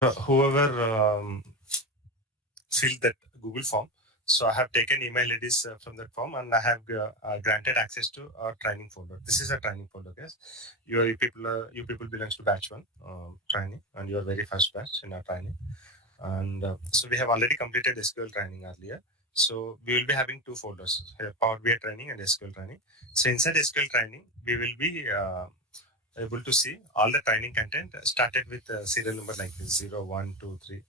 whoever filled that Google form. So I have taken email IDs from that form, and I have granted access to our training folder. This is a training folder, guys. You people belongs to batch 1 training, and you are very first batch in our training. And so we have already completed SQL training earlier. So we will be having 2 folders, Power BI training and SQL training. So inside SQL training, we will be able to see all the training content started with serial number like this, 0, 1, 2, 3.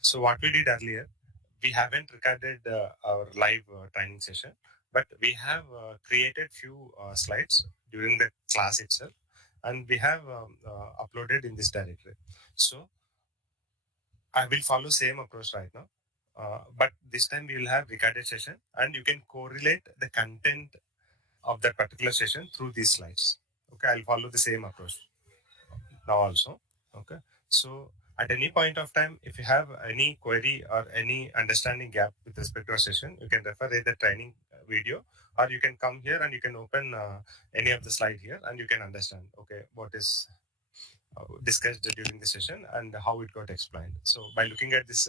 So what we did earlier, we haven't recorded our live training session, but we have created few slides during the class itself, and we have uploaded in this directory. So I will follow same approach right now, but this time we will have recorded session, and you can correlate the content of that particular session through these slides. Okay, I'll follow the same approach now also. Okay, so at any point of time, if you have any query or any understanding gap with respect to a session, you can refer either training video, or you can come here and you can open any of the slide here, and you can understand, okay, what is discussed during the session and how it got explained. So by looking at this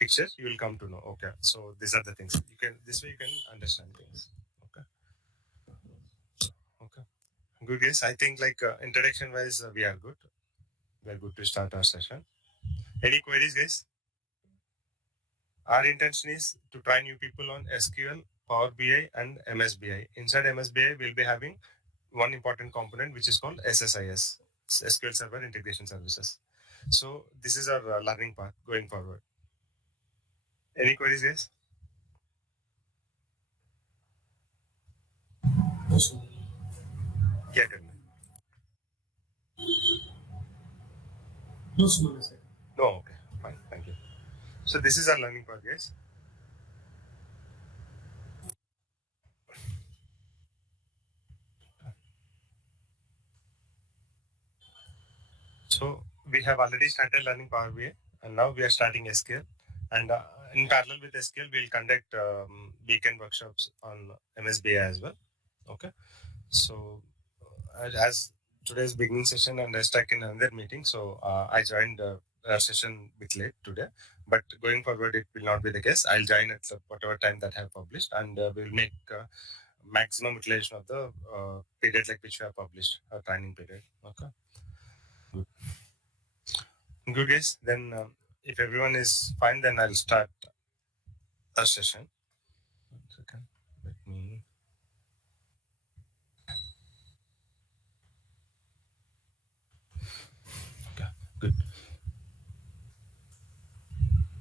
picture, you will come to know, okay, so these are the things. You can, this way you can understand things. Okay. Okay. Good, guys. I think like introduction wise, we are good. We are good to start our session. Any queries, guys? Our intention is to try new people on SQL, Power BI, and MSBI. Inside MSBI, we'll be having one important component which is called SSIS, SQL Server Integration Services. So this is our learning path going forward. Any queries, guys? Yeah, tell me. No, Sumana sir. No, okay, fine, thank you. So this is our learning path, guys. So we have already started learning Power BI, and now we are starting SQL. And in parallel with SQL, we'll conduct weekend workshops on MSBI as well. Okay. So as today's beginning session and I stuck in another meeting, so I joined our session a bit late today. But going forward, it will not be the case. I'll join at whatever time that I have published, and we'll make maximum utilization of the period like which we have published, a training period. Okay. Good. Good, guys. Then, if everyone is fine, then I'll start our session. 1 second. Let me. Okay, good.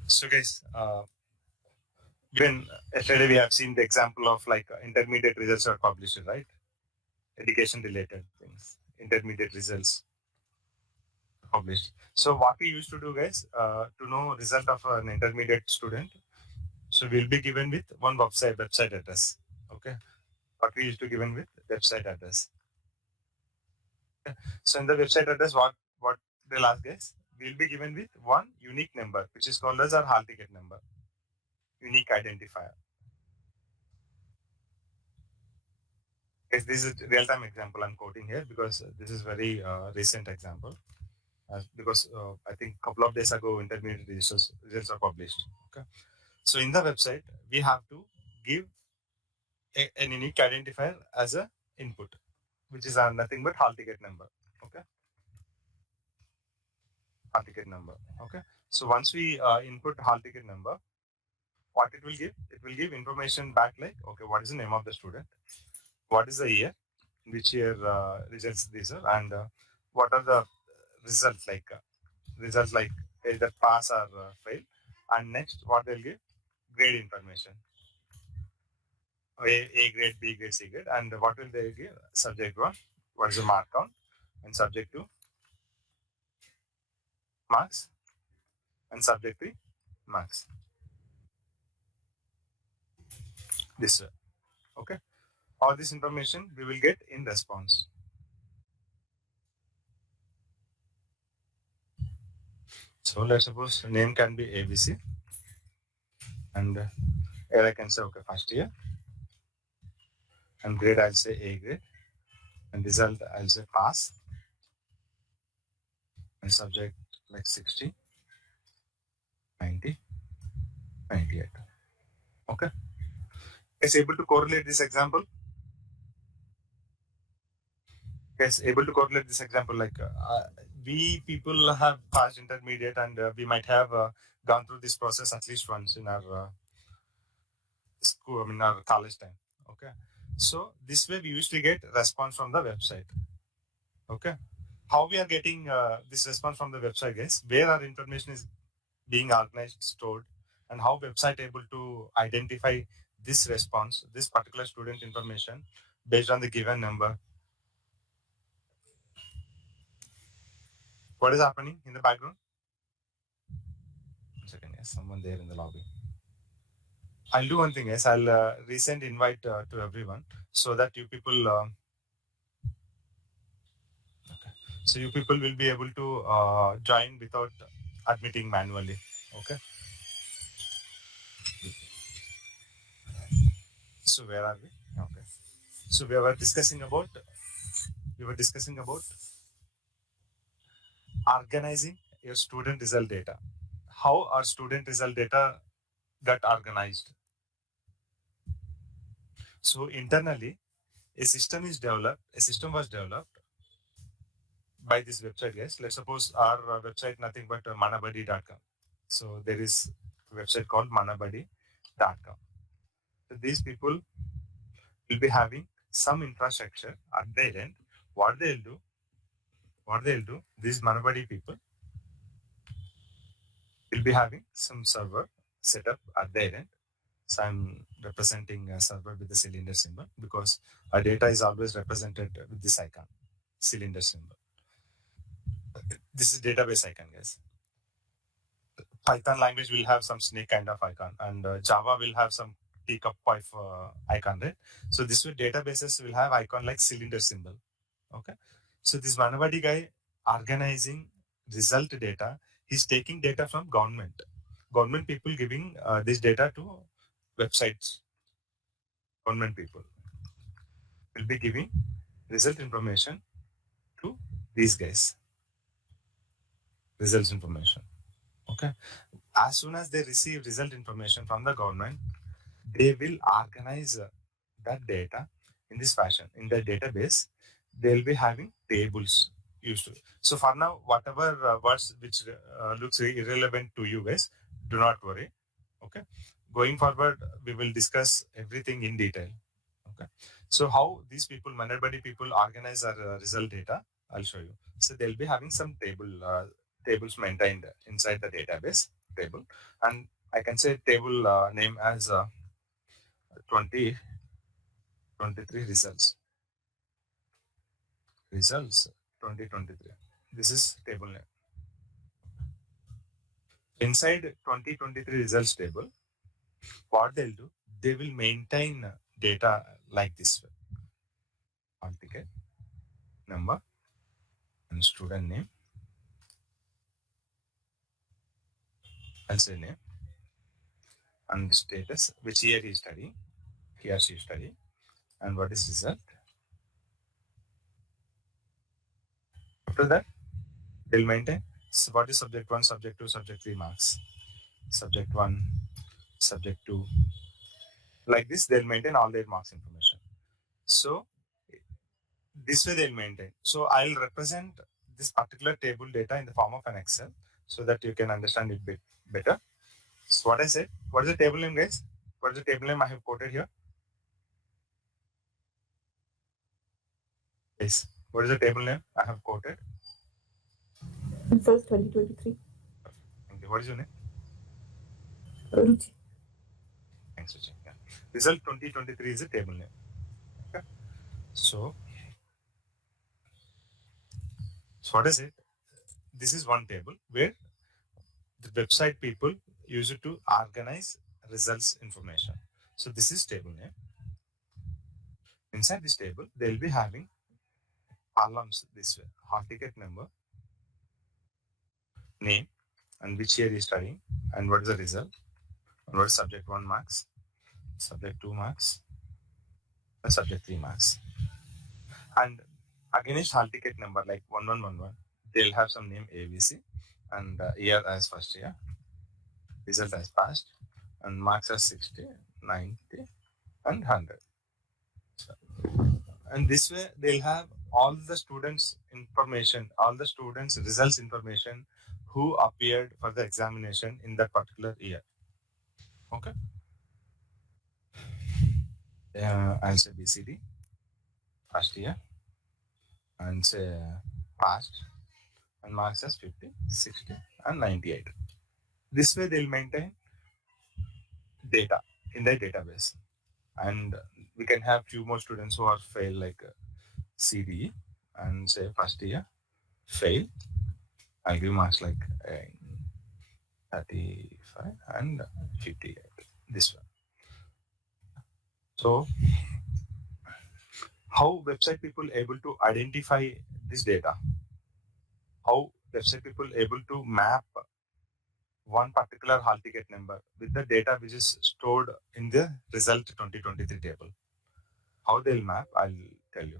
So, guys, even yesterday we have seen the example of like intermediate results are published, right? Education related things, intermediate results published. So, what we used to do, guys, to know result of an intermediate student, so we'll be given with one website address. Okay, what we used to given with website address. Okay. So in the website address, what they'll ask, guys, we'll be given with one unique number, which is called as our hall ticket number, unique identifier. Yes, this is real-time example I'm quoting here because this is very recent example. Because I think a couple of days ago, intermediate results are published. Okay, so in the website, we have to give an unique identifier as a input, which is nothing but hall ticket number. Okay, hall ticket number. Okay, so once we input hall ticket number, what it will give? It will give information back like, okay, what is the name of the student? What is the year? Which year results these are? And what are the results like? Results like either pass or fail. And next, what they'll give? Grade information. A grade, B grade, C grade. And what will they give? Subject 1. What is the mark count? And subject 2. Marks. And subject 3. Marks. This way. Okay. All this information we will get in response. So let's suppose name can be ABC, and here I can say okay, first year, and grade I'll say A grade, and result I'll say pass, and subject like 60, 90, 98. Okay. Is able to correlate this example? Yes, able to correlate this example. Like we people have passed intermediate, and we might have gone through this process at least once in our school, I mean our college time. Okay. So this way we usually get response from the website. Okay. How we are getting this response from the website, guys? Where our information is being organized, stored, and how website able to identify this response, this particular student information based on the given number. What is happening in the background? 1 second, yes, someone there in the lobby. I'll do one thing, yes. I'll resend invite to everyone so that you people, so you people will be able to join without admitting manually. Okay. So where are we? Okay. So we were discussing about organizing your student result data. How our student result data got organized? So internally, a system was developed by this website, guys. Let's suppose our website nothing but manabuddy.com. So there is a website called manabuddy.com. So these people will be having some infrastructure at their end. What they'll do, these manabuddy people will be having some server set up at their end. So I'm representing a server with the cylinder symbol because our data is always represented with this icon, cylinder symbol. This is database icon, guys. Python language will have some snake kind of icon, and Java will have some teacup pipe icon, right? So this way, databases will have icon like cylinder symbol. Okay. So this Manavadi guy organizing result data, he's taking data from government people giving this data to websites. Government people will be giving result information to these guys. Results information. Okay. As soon as they receive result information from the government, they will organize that data in this fashion. In the database, they'll be having tables used to. So for now, whatever words which looks irrelevant to you guys, do not worry. Okay. Going forward, we will discuss everything in detail. Okay. So how these people, Manarbadi people, organize our result data, I'll show you. So they'll be having some tables maintained inside the database table, and I can say table name as 2023 results. Results 2023. This is table name. Inside 2023 results table, what they'll do, they will maintain data like this way. Hall ticket, number, and student name. I'll say name and status, which year he is studying, he or she is studying, and what is result. After that, they'll maintain what is subject 1, subject 2, subject 3 marks. Subject 1, subject 2. Like this, they'll maintain all their marks information. So this way they'll maintain. So I'll represent this particular table data in the form of an Excel so that you can understand it bit better. So what I said, what is the table name, guys? What is the table name I have quoted here? Yes. What is the table name I have quoted? Results 2023. Thank you. What is your name? Ruchi. Thanks, Ruchi. Yeah. Result 2023 is a table name. Okay. So what is it? This is one table where the website people use it to organize results information. So this is table name. Inside this table, they'll be having columns this way: hall ticket number, name, and which year is studying, and what is the result, and what is subject 1 marks, subject 2 marks, and subject 3 marks. And against hall ticket number like 1111, they'll have some name ABC, and year as first year, result as passed, and marks as 60, 90, and 100. And this way they'll have all the students information, all the students results information who appeared for the examination in that particular year. Okay. I'll say BCD first year and say passed and marks as 50, 60, and 98. This way they'll maintain data in their database, and we can have few more students who are fail, like CDE, and say first year fail. I'll give marks like 35 and 58. This one. So how website people able to identify this data? How website people able to map one particular hall ticket number with the data which is stored in the result 2023 table? How they'll map, I'll tell you.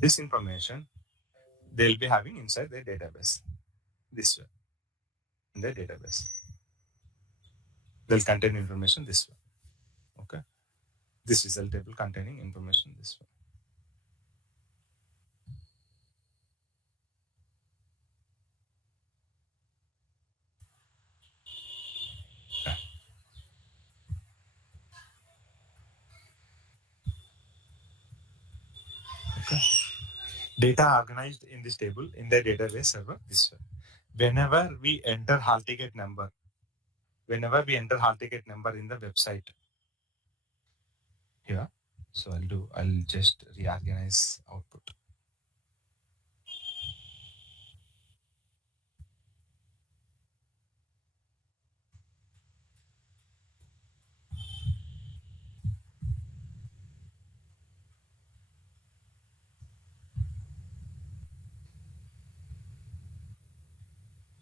This information they'll be having inside their database. This way, in their database. They'll contain information this way. Okay. This result table containing information this way. Okay. Data organized in this table in the database server this way. Whenever we enter hall ticket number in the website here, so I'll just reorganize output.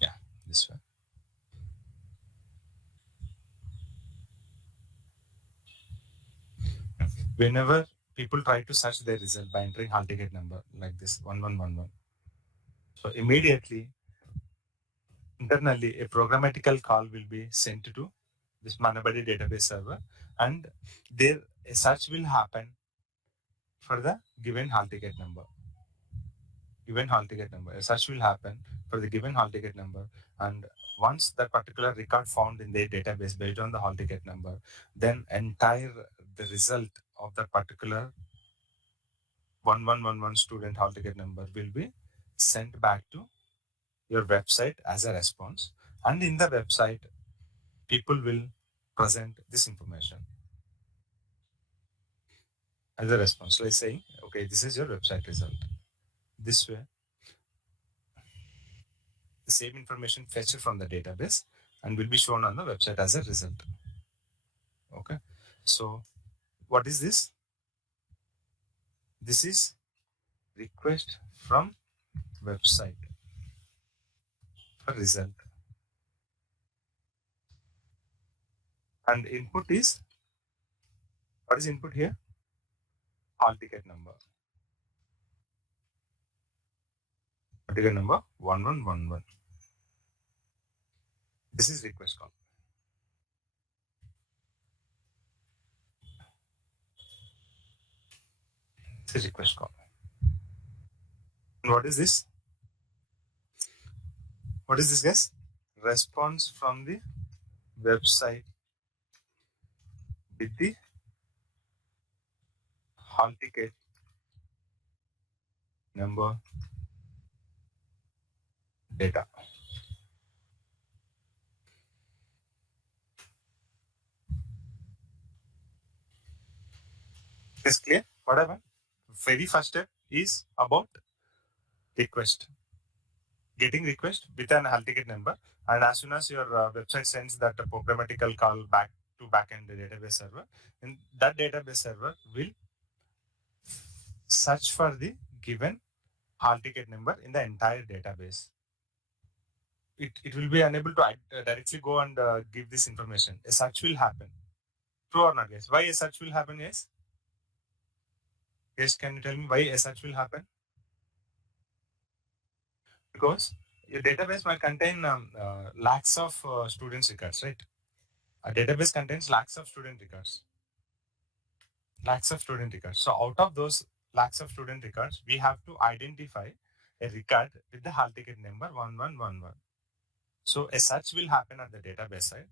Yeah, this way. Whenever people try to search their result by entering hall ticket number like this 1111, so immediately internally a programmatical call will be sent to this Manabadi database server, and there a search will happen for the given hall ticket number. A search will happen for the given hall ticket number, and once that particular record found in their database based on the hall ticket number, then entire the result of that particular 1111 student hall ticket number will be sent back to your website as a response, and in the website people will present this information as a response, like saying, okay, this is your website result. This way the same information fetched from the database and will be shown on the website as a result. Okay, so what is this? This is request from website for result, and input is, what is input here? Hall ticket number. Hall ticket number 1111. This is request call. This is request call. And what is this? What is this, guys? Response from the website with the hall ticket number data. Is clear? What happened? Very first step is about request. Getting request with an hall ticket number, and as soon as your website sends that programmatical call back to backend database server, and that database server will search for the given hall ticket number in the entire database. It will be unable to directly go and give this information. A search will happen True or not, guys? Why a search will happen, guys? Yes, can you tell me why a search will happen? Because your database might contain lakhs of students' records, right? A database contains lakhs of student records. Lakhs of student records. So out of those lakhs of student records, we have to identify a record with the hall ticket number 1111. So a search will happen at the database side.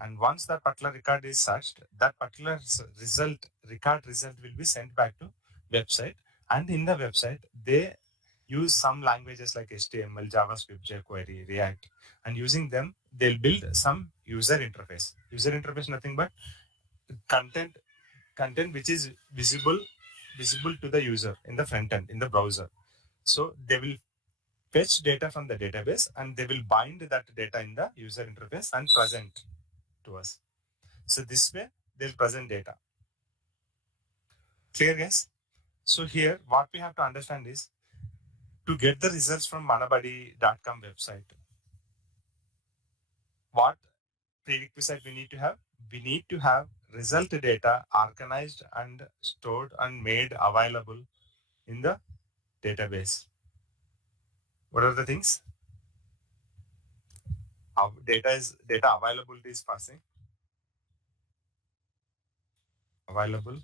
And once that particular record is searched, that particular record result will be sent back to website. And in the website, they use some languages like HTML, JavaScript, jQuery, React, and using them, they'll build some user interface. User interface, nothing but content which is visible to the user in the front end, in the browser. So they will fetch data from the database and they will bind that data in the user interface and present to us. So this way they'll present data. Clear, guys? So here what we have to understand is to get the results from manabadi.com website, what prerequisite we need to have? We need to have result data organized and stored and made available in the database. What are the things? Our data availability is passing. Available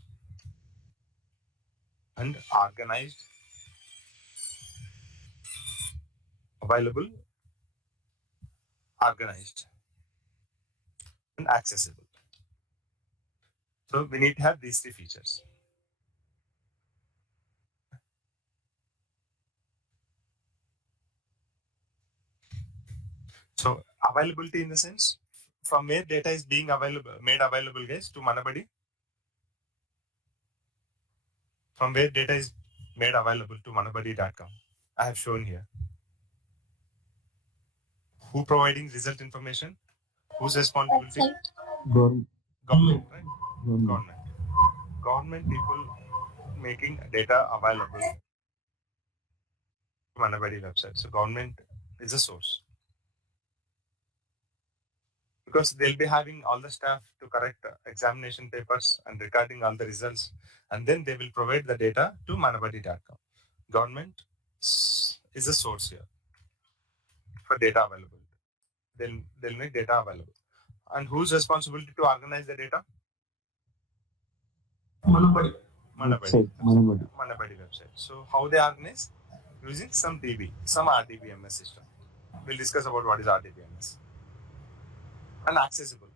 and organized. Available, organized, and accessible. So we need to have these three features. So availability in the sense from where data is being made available, guys, to Manabadi. From where data is made available to manabadi.com. I have shown here. Who providing result information? Whose responsibility? Government. Government, right? Government. Government people making data available to Manabadi website. So government is a source. Because they'll be having all the staff to correct examination papers and recording all the results. And then they will provide the data to manabadi.com. Government is a source here for data availability. They'll make data available. And whose responsibility to organize the data? Manapadi. Manabadi website. So how they organize? Using some DB, some RDBMS system. We'll discuss about what is RDBMS. And accessible.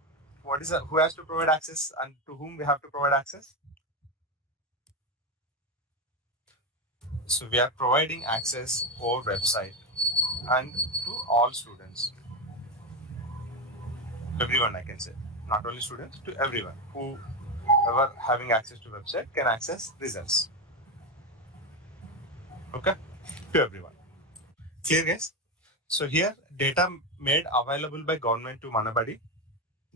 Who has to provide access and to whom we have to provide access? So we are providing access over website and to all students. Everyone, I can say. Not only students, to everyone. Whoever having access to website can access results. Okay? To everyone. Clear, guys? So here, data made available by government to Manabadi.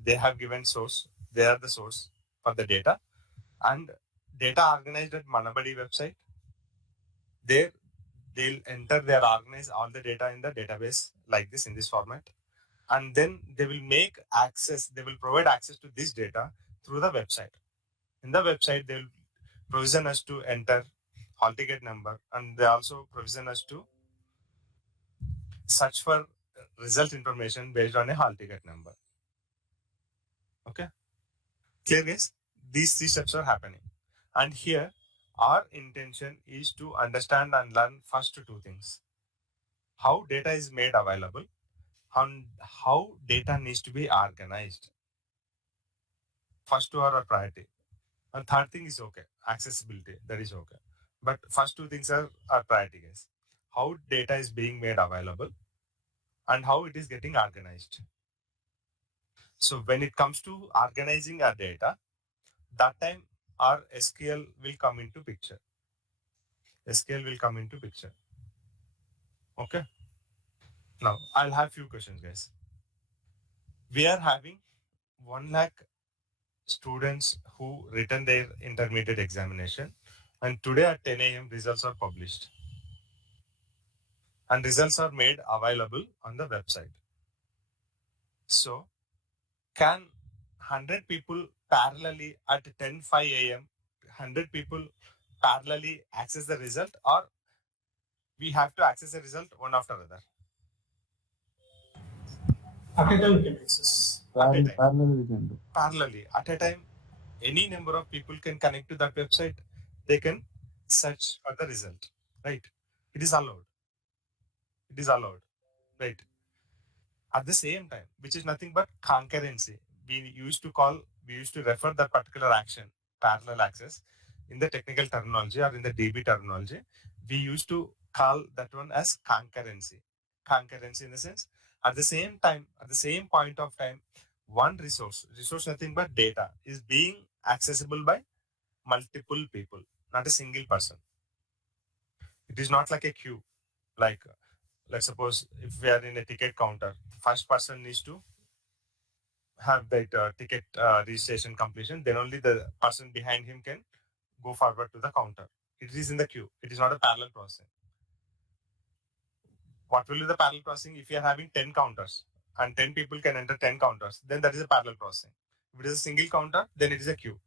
They have given source. They are the source for the data. And data organized at Manabadi website. They'll enter, they'll organize all the data in the database like this in this format. And then they will make access, they will provide access to this data through the website. In the website, they will provision us to enter hall ticket number, and they also provision us to search for result information based on a hall ticket number. Okay? Clear, guys? These three steps are happening. And here, our intention is to understand and learn first two things. How data is made available and how data needs to be organized. First two are our priority. And third thing is okay. Accessibility, that is okay. But first two things are our priority, guys. How data is being made available and how it is getting organized. So when it comes to organizing our data, that time our SQL will come into picture. SQL will come into picture. Okay. Now I'll have few questions, guys. We are having 1 lakh students who written their intermediate examination, and today at 10 a.m. results are published. And results are made available on the website. So, can 100 people parallelly at 10:05 a.m. 100 people parallelly access the result, or we have to access the result one after another? At a time we can access. Parallel we can do. Parallelly at a time, any number of people can connect to that website. They can search for the result, right? It is allowed. It is allowed, right? At the same time, which is nothing but concurrency. We used to refer that particular action, parallel access, in the technical terminology or in the DB terminology. We used to call that one as concurrency. Concurrency in the sense, at the same time, at the same point of time, one resource nothing but data, is being accessible by multiple people, not a single person. It is not like a queue. Like, let's suppose if we are in a ticket counter, first person needs to have that ticket registration completion, then only the person behind him can go forward to the counter. It is in the queue. It is not a parallel processing. What will be the parallel processing? If you are having 10 counters and 10 people can enter 10 counters, then that is a parallel processing. If it is a single counter, then it is a queue.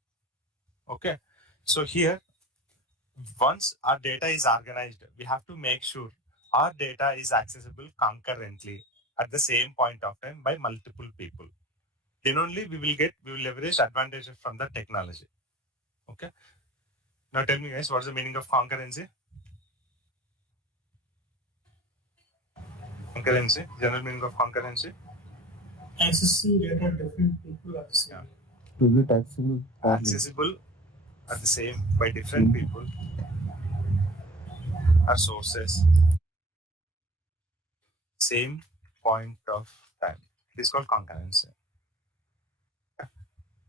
Okay. So here, once our data is organized, we have to make sure our data is accessible concurrently at the same point of time by multiple people. Then only we will leverage advantages from the technology. Okay. Now tell me guys, what's the meaning of concurrency? Concurrency, general meaning of concurrency. Accessing data different people at the same time. To be accessible. Accessible at the same by different people or sources, same point of time. It is called concurrency.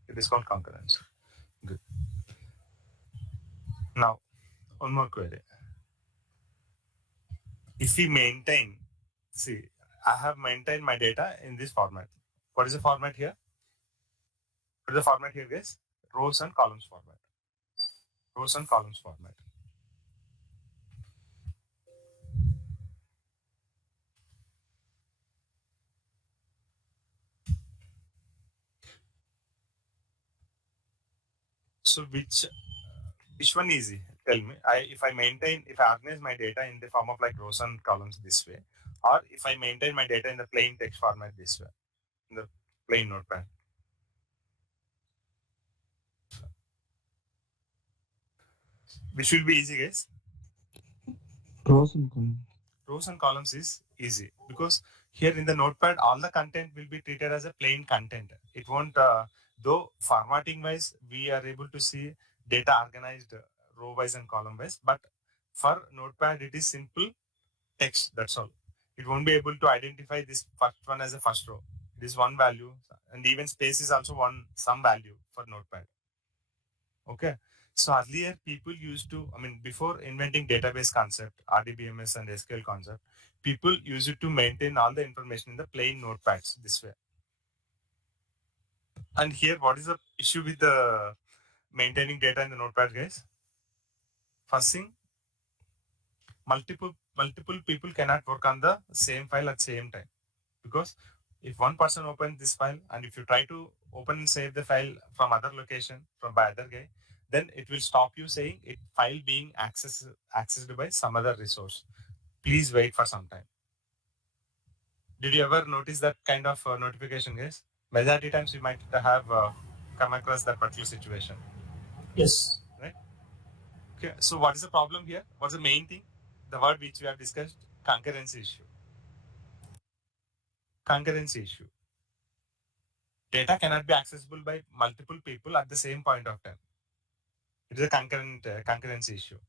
It is called concurrency. Good. Now, one more query. If we maintain, see, I have maintained my data in this format. What is the format here? What is the format here, guys? Rows and columns format. Rows and columns format. So which one is easy? Tell me. If I organize my data in the form of like rows and columns this way, or if I maintain my data in the plain text format this way, in the plain notepad. Which will be easy, guys? Rows and columns. Rows and columns is easy because here in the notepad, all the content will be treated as a plain content. It won't, though formatting wise, we are able to see data organized row wise and column wise, but for notepad, it is simple text. That's all. It won't be able to identify this first one as a first row. It is one value, and even space is also some value for notepad. Okay. So earlier people used to, before inventing database concept, RDBMS and SQL concept, people used to maintain all the information in the plain notepads this way. And here, what is the issue with the maintaining data in the notepad, guys? First thing, multiple people cannot work on the same file at the same time, because if one person opens this file and if you try to open and save the file from other location by other guy, then it will stop you saying it file being accessed by some other resource. Please wait for some time. Did you ever notice that kind of notification, guys? Majority times you might have come across that particular situation. Yes. Right? Okay. So what is the problem here? What's the main thing? The word which we have discussed, concurrency issue. Concurrency issue. Data cannot be accessible by multiple people at the same point of time. It is a concurrency issue.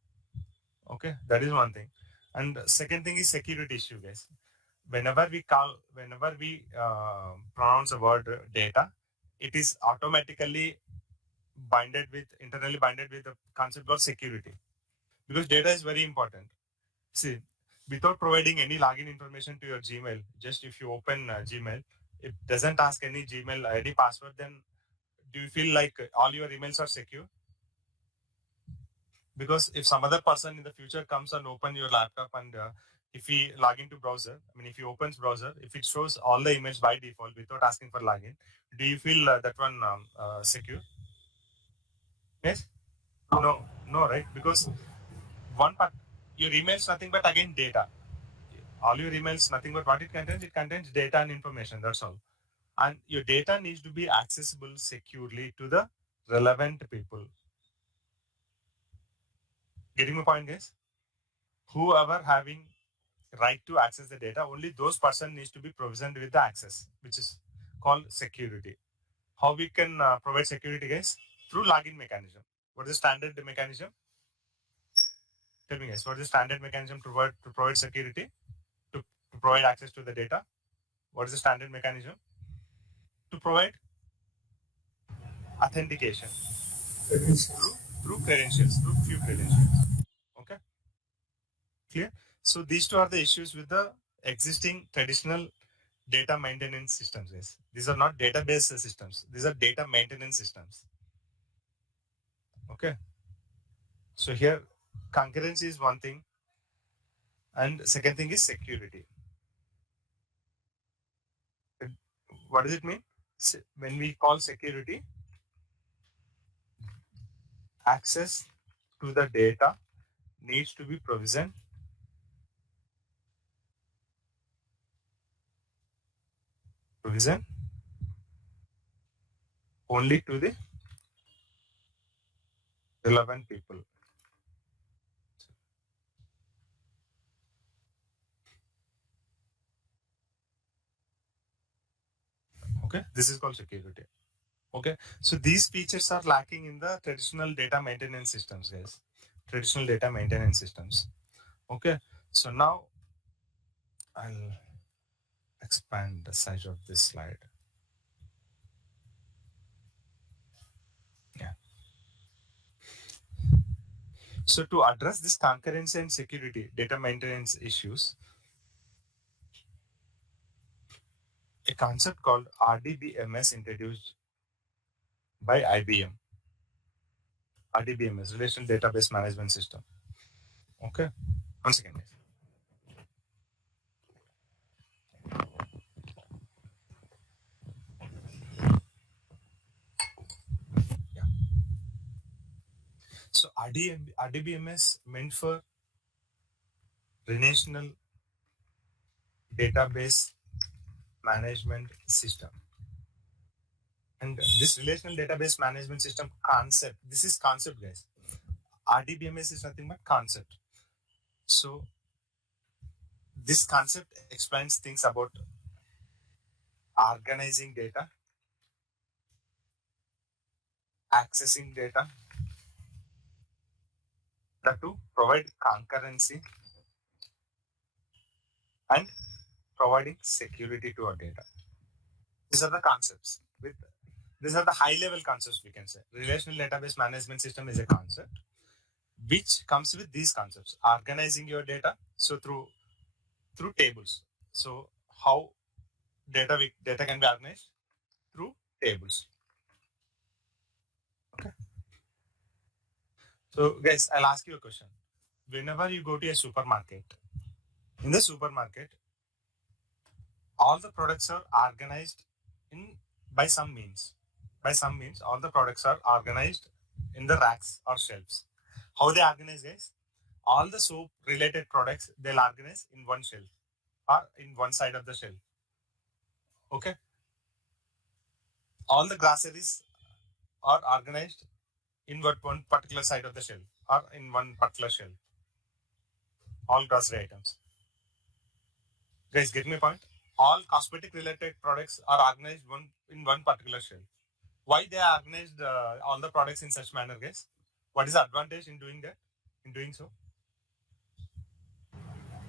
Okay, that is one thing. And second thing is security issue, guys. Whenever we pronounce the word data, it is automatically internally binded with the concept of security, because data is very important. See, without providing any login information to your Gmail, just if you open Gmail, it doesn't ask any Gmail ID password, then do you feel like all your emails are secure? Because if some other person in the future comes and open your laptop and if he log into browser, if he opens browser, if it shows all the emails by default without asking for login, do you feel that one secure? Yes? No, right? Because one part, your email is nothing but again data. All your emails nothing but what it contains. It contains data and information. That's all. And your data needs to be accessible securely to the relevant people. Getting my point, guys? Whoever having right to access the data, only those person needs to be provisioned with the access, which is called security. How we can provide security, guys? Through login mechanism. What is the standard mechanism? Tell me, guys, what is the standard mechanism to provide security, to provide access to the data? What is the standard mechanism? To provide authentication through credentials, through few credentials. Okay, clear? So these two are the issues with the existing traditional data maintenance systems, guys. These are not database systems. These are data maintenance systems. Okay. So here, concurrency is one thing, and second thing is security. What does it mean? When we call security, access to the data needs to be provisioned only to the relevant people. Okay, this is called security. Okay, so these features are lacking in the traditional data maintenance systems, guys. Traditional data maintenance systems. Okay, so now I'll expand the size of this slide. Yeah. So to address this concurrency and security data maintenance issues, a concept called RDBMS introduced by IBM. RDBMS, Relational Database Management System. Okay, one second, guys. Yeah. So RDBMS meant for Relational Database Management System. And this Relational Database Management System concept, this is concept, guys. RDBMS is nothing but concept. So this concept explains things about organizing data, accessing data, that to provide concurrency and providing security to our data. These are the concepts. These are the high level concepts, we can say. Relational database management system is a concept which comes with these concepts. Organizing your data, so through tables. So how data can be organized? Through tables. Okay. So guys, I'll ask you a question. Whenever you go to a supermarket, in the supermarket, all the products are organized in by some means. By some means, all the products are organized in the racks or shelves. How they organize, guys? All the soap related products they'll organize in one shelf or in one side of the shelf. Okay. All the groceries are organized in one particular side of the shelf or in one particular shelf. All grocery items. Guys, get my point? All cosmetic related products are organized in one particular shelf. Why they are organized all the products in such manner, guys? What is the advantage in doing that? In doing so?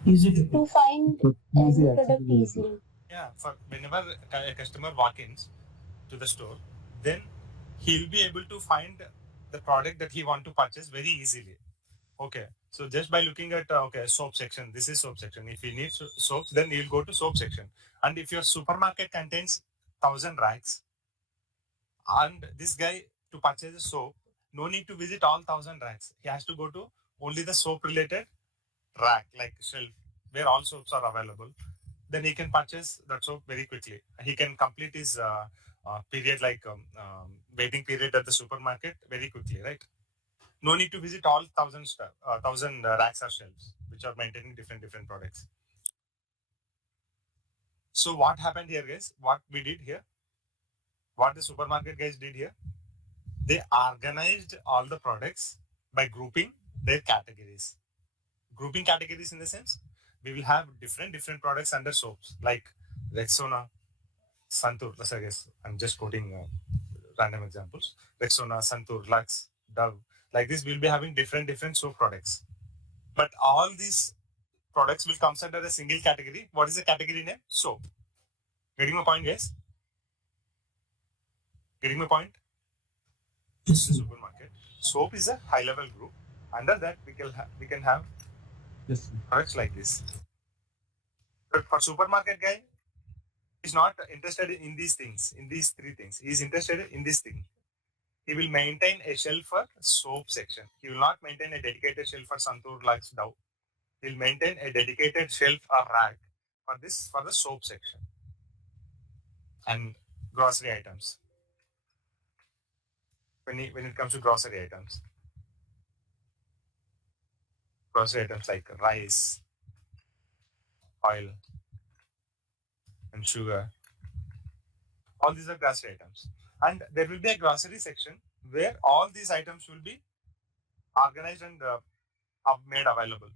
Easy to To find Easy any product accessibility. easily. Yeah, for whenever a customer walk-ins to the store, then he'll be able to find the product that he want to purchase very easily. Okay, so just by looking at soap section, this is soap section. If he needs soaps, then he'll go to soap section. And if your supermarket contains 1,000 racks, and this guy to purchase a soap, no need to visit all 1,000 racks. He has to go to only the soap related rack, like shelf, where all soaps are available. Then he can purchase that soap very quickly. He can complete his period like waiting period at the supermarket very quickly, right? No need to visit all thousand racks or shelves which are maintaining different products. So what happened here, guys? What we did here? What the supermarket guys did here? They organized all the products by grouping their categories. Grouping categories in the sense we will have different products under soaps like Rexona, Santur. I guess I'm just quoting random examples. Rexona, Santur, Lux, Dove. Like this, we'll be having different soap products. But all these products will come under a single category. What is the category name? Soap. Getting my point, guys? Getting my point? Yes, The supermarket. Soap is a high-level group. Under that, we can have Yes. products like this. But for supermarket guy, he's not interested in these things, in these three things. He's interested in this thing. He will maintain a shelf for soap section. He will not maintain a dedicated shelf for Santur, Lux, Dove. He'll maintain a dedicated shelf or rack for the soap section and grocery items. When it comes to grocery items like rice, oil, and sugar, all these are grocery items. And there will be a grocery section where all these items will be organized and made available.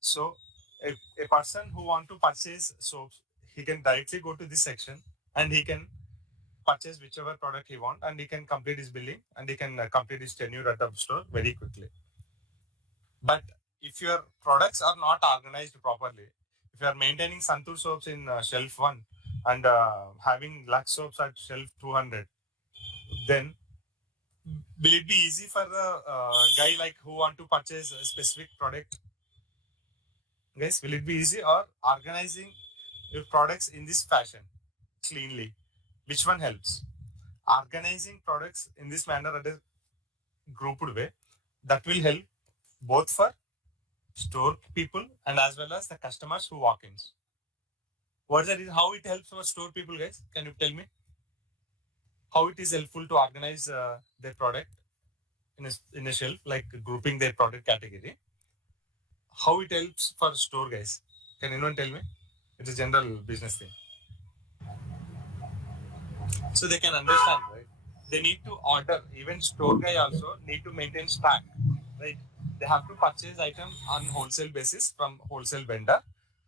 So a person who want to purchase soaps, he can directly go to this section and he can purchase whichever product he want, and he can complete his billing and he can complete his tenure at the store very quickly. But if your products are not organized properly, if you are maintaining Santur soaps in shelf 1 and having Lux soaps at shelf 200, then will it be easy for the guy like who want to purchase a specific product? Guys, will it be easy, or organizing your products in this fashion cleanly? Which one helps? Organizing products in this manner at a grouped way, that will help both for store people and as well as the customers who walk in. What is that? How it helps for store people, guys? Can you tell me how it is helpful to organize their product in a shelf, like grouping their product category? How it helps for store guys? Can anyone tell me? It's a general business thing. So they can understand, right? They need to order. Even store guy also need to maintain stock, right? They have to purchase item on wholesale basis from wholesale vendor,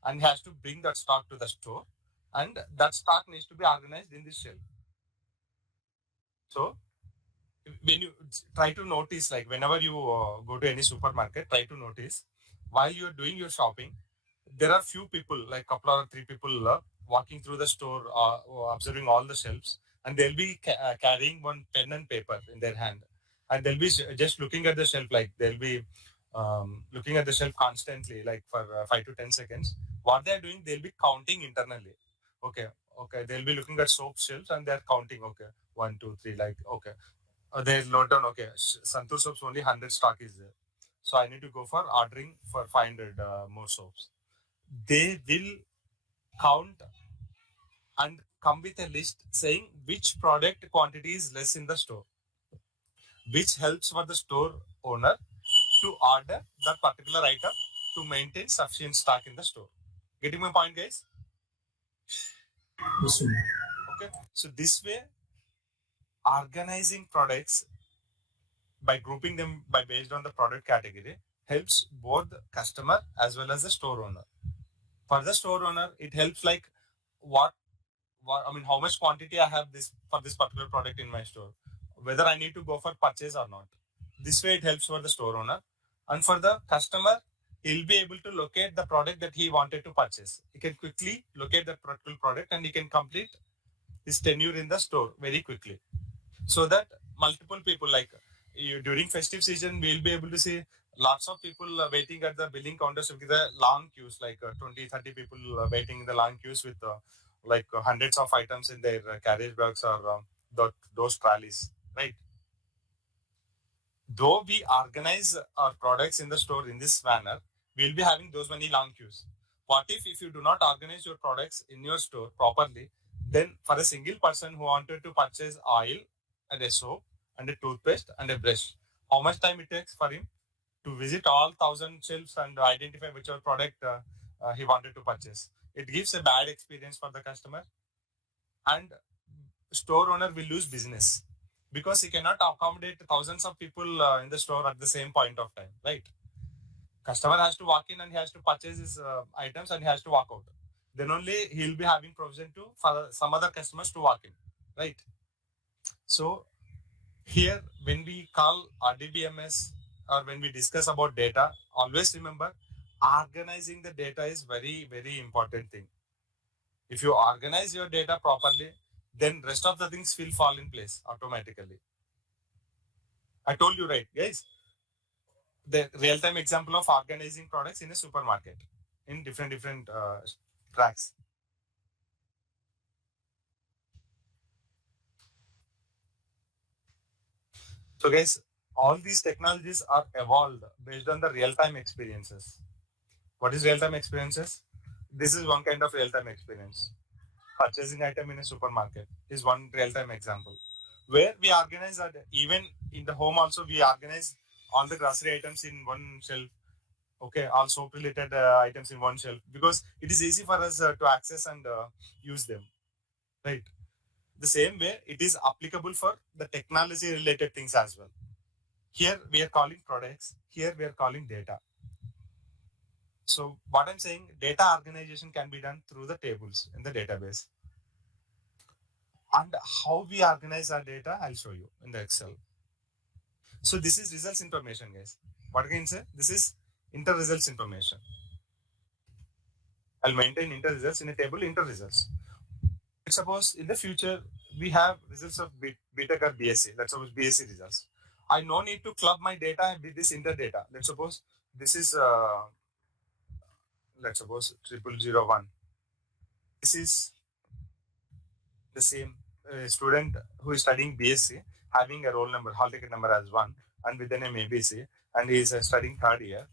and has to bring that stock to the store, and that stock needs to be organized in this shelf. So when you try to notice, like whenever you go to any supermarket, try to notice while you are doing your shopping, there are few people, like couple or three people walking through the store, observing all the shelves, and they'll be carrying one pen and paper in their hand, and they'll be just looking at the shelf, like they'll be looking at the shelf constantly, like for 5 to 10 seconds. What they're doing, they'll be counting internally. Okay, they'll be looking at soap shelves and they're counting. Okay, 1, 2, 3, like okay. They note down, okay, Santur soaps only 100 stock is there. So I need to go for ordering for 500 more soaps. They will count and come with a list saying which product quantity is less in the store, which helps for the store owner to order that particular item to maintain sufficient stock in the store. Getting my point, guys? yes, sir. Okay. So this way, organizing products by grouping them by based on the product category helps both the customer as well as the store owner. For the store owner, it helps like what I mean, how much quantity I have this for this particular product in my store, whether I need to go for purchase or not. This way, it helps for the store owner, and for the customer, he'll be able to locate the product that he wanted to purchase. He can quickly locate that particular product, and he can complete his tenure in the store very quickly. So that multiple people, like you, during festive season, we'll be able to see lots of people waiting at the billing counters with the long queues, like 20, 30 people waiting in the long queues with like hundreds of items in their carriage bags or those trolleys, right? Though we organize our products in the store in this manner, we'll be having those many long queues. What if you do not organize your products in your store properly, Then for a single person who wanted to purchase oil and a soap and a toothpaste and a brush, how much time it takes for him to visit all 1,000 shelves and identify whichever product he wanted to purchase? It gives a bad experience for the customer, and store owner will lose business because he cannot accommodate thousands of people in the store at the same point of time, right? Customer has to walk in and he has to purchase his items and he has to walk out. Then only he'll be having provision to for some other customers to walk in, right? So here, when we call RDBMS or when we discuss about data, always remember organizing the data is very, very important thing. If you organize your data properly, then rest of the things will fall in place automatically. I told you, right, guys? The real-time example of organizing products in a supermarket in different tracks. So, guys, all these technologies are evolved based on the real-time experiences. What is real-time experiences? This is one kind of real-time experience. Purchasing item in a supermarket is one real-time example, where we organize that. Even in the home also, we organize all the grocery items in one shelf. Okay, all soap related items in one shelf because it is easy for us to access and use them, right? The same way it is applicable for the technology related things as well. Here we are calling products, here we are calling data. So what I'm saying, data organization can be done through the tables in the database. And how we organize our data, I'll show you in the Excel. So this is results information, guys. What can I say? This is inter results information. I'll maintain inter results in a table inter results. Let's suppose in the future we have results of BTech or BSc. Let's suppose BSc results. I no need to club my data with this inter data. Let's suppose this is let's suppose 0001. This is the same student who is studying BSc having a roll number, hall ticket number as 1 and with the name ABC, and he is studying third year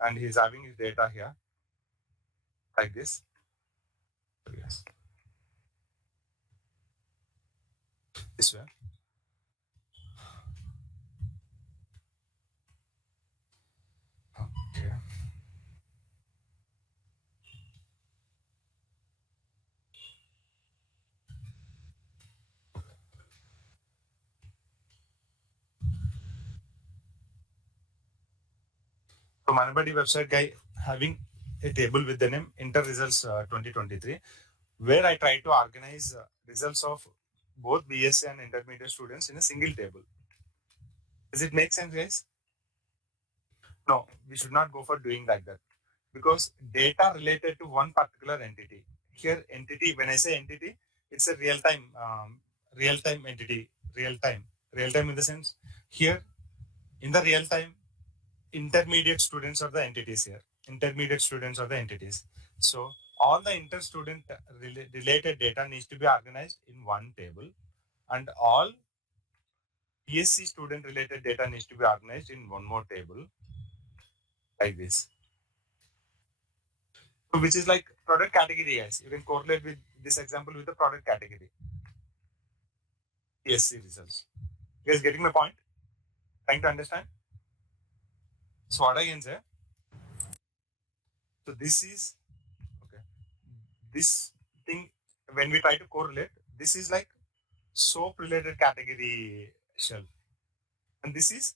and he is having his data here like this. Yes. This way. Okay. So Manabadi website guy having a table with the name Inter Results 2023, where I try to organize results of both BSc and intermediate students in a single table. Does it make sense, guys? No, we should not go for doing like that because data related to one particular entity. Here, entity, when I say entity, it's a real time entity, real time in the sense here in the real time, intermediate students are the entities here. Intermediate students are the entities. So all the inter-student related data needs to be organized in one table, and all BSc student related data needs to be organized in one more table like this. So which is like product category, guys. You can correlate with this example with the product category. BSc results. You guys getting my point? Trying to understand? So what I can say? So this is okay. This thing when we try to correlate, this is like soap related category shelf, and this is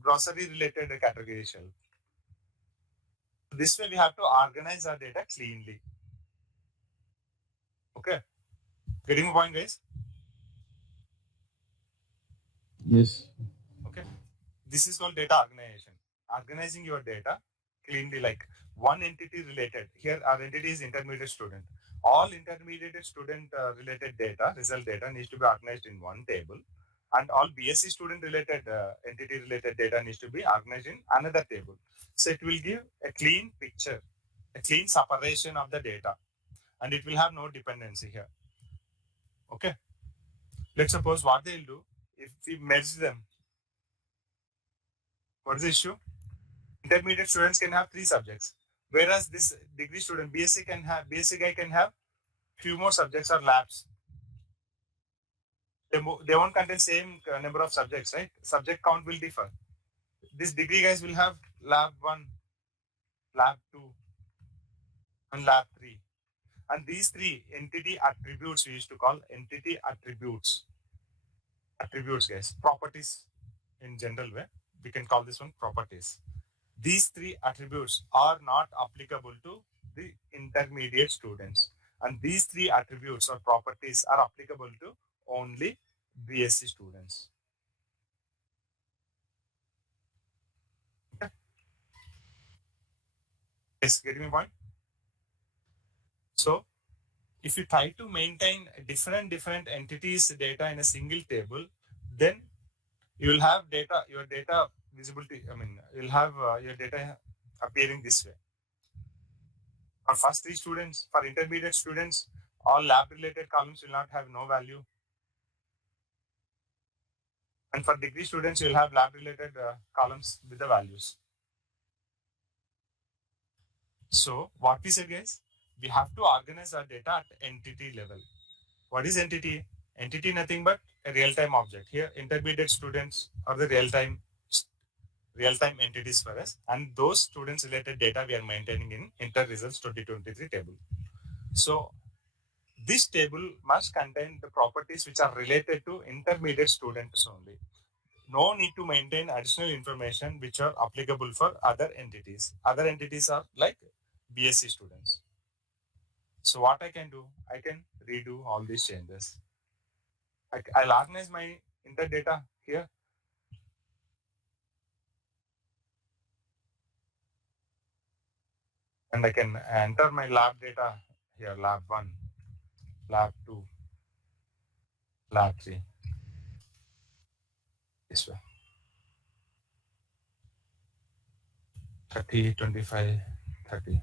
grocery related category shelf. This way we have to organize our data cleanly. Okay, getting my point, guys? Yes. Okay, this is called data organization. Organizing your data cleanly, like one entity related. Here our entity is intermediate student. All intermediate student related data, result data needs to be organized in one table, and all BSc student related entity related data needs to be organized in another table. So it will give a clean picture, a clean separation of the data, and it will have no dependency here. Okay. Let's suppose what they'll do if we merge them. What is the issue? Intermediate students can have 3 subjects, whereas this degree student BSc guy can have few more subjects or labs. They won't contain same number of subjects, right? Subject count will differ. This degree guys will have lab 1, lab 2, and lab 3. And these three entity attributes we used to call entity attributes. Attributes, guys. Properties in general way. We can call this one properties. These three attributes are not applicable to the intermediate students. And these three attributes or properties are applicable to only BSc students. Okay. Yes, getting my point? So if you try to maintain different entities data in a single table, then you will have your data visibility. I mean, you'll have your data appearing this way. For first 3 students, for intermediate students, all lab related columns will not have no value. And for degree students, you'll have lab related columns with the values. So what we said, guys, we have to organize our data at entity level. What is entity? Entity nothing but a real-time object. Here, intermediate students are the real-time entities for us, and those students related data we are maintaining in inter results 2023 table. So this table must contain the properties which are related to intermediate students only. No need to maintain additional information which are applicable for other entities. Other entities are like BSc students. So what I can do, I can redo all these changes. I'll organize my inter data here. And I can enter my lab data here, lab 1, lab 2, lab 3. This way. 30, 25, 30,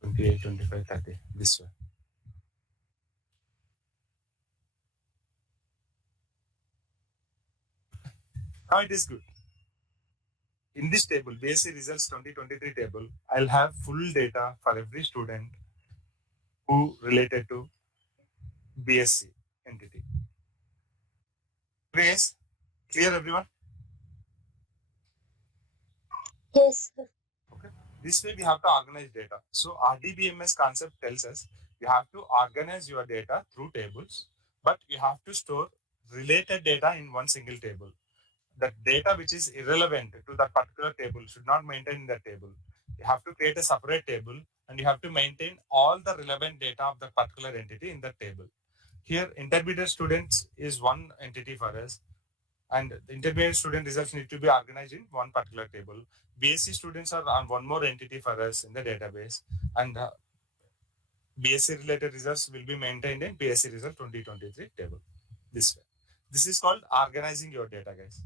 28, 25, 30. This way. Now it is good. In this table, BSc results 2023 table, I'll have full data for every student who related to BSc entity. Yes, clear everyone? Yes, sir. Okay. This way we have to organize data. So RDBMS concept tells us you have to organize your data through tables, but you have to store related data in one single table. The data which is irrelevant to that particular table should not maintain in that table. You have to create a separate table and you have to maintain all the relevant data of that particular entity in that table. Here, intermediate students is one entity for us, and the intermediate student results need to be organized in one particular table. BSc students are on one more entity for us in the database, and BSc related results will be maintained in BSc result 2023 table. This way. This is called organizing your data, guys.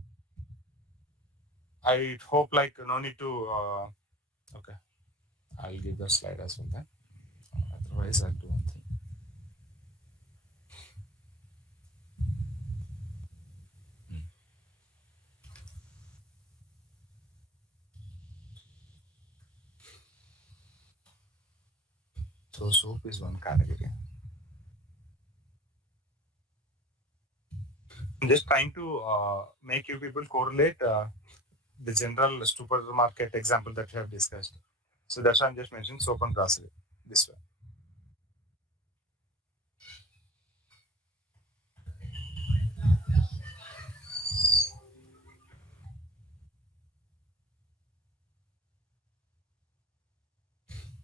I hope like no need to. Okay, I'll give the slide as well then. Otherwise, I'll do one thing. So soap is one category. I'm just trying to make you people correlate the general supermarket example that we have discussed. So that's why I'm just mentioning soap and grocery this way.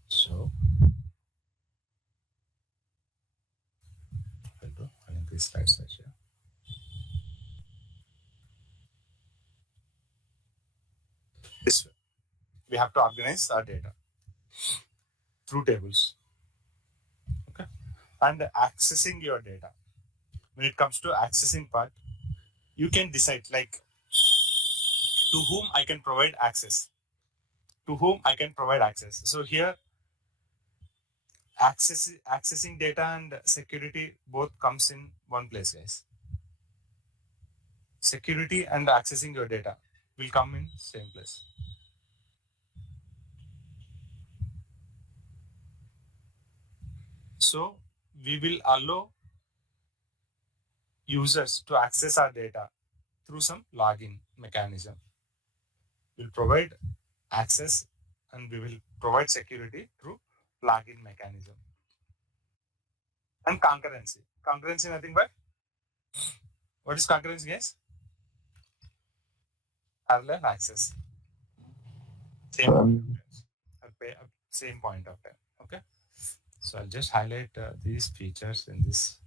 So I'll increase slide size here. This way. We have to organize our data through tables. Okay. And accessing your data. When it comes to accessing part, you can decide like to whom I can provide access. To whom I can provide access. So here accessing data and security both comes in one place, guys. Security and accessing your data will come in same place. So we will allow users to access our data through some login mechanism. We'll provide access and we will provide security through login mechanism. And concurrency. Concurrency nothing but what is concurrency, guys? Parallel access. Same point of time. Okay. So I'll just highlight these features in this.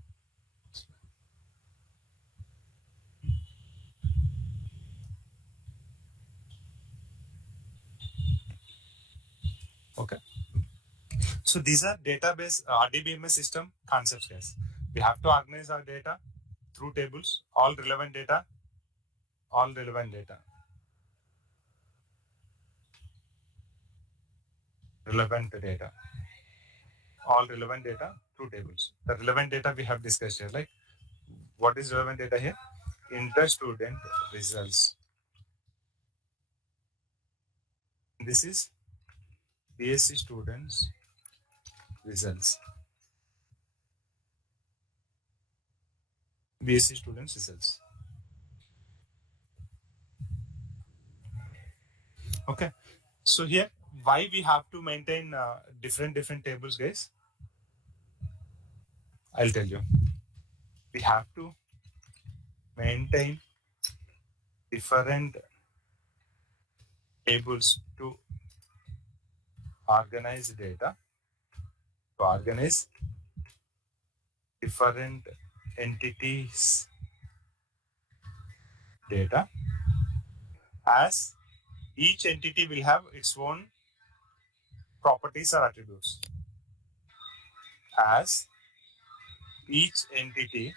Okay. So these are database RDBMS system concepts, guys. We have to organize our data through tables, all relevant data, relevant data through tables. The relevant data we have discussed here. Like, what is relevant data here? Inter-student results. This is BSc students results. BSc students results. Okay. So here, why we have to maintain different tables, guys? I'll tell you. We have to maintain different tables to organize data, to organize different entities data, as each entity will have its own properties or attributes. As each entity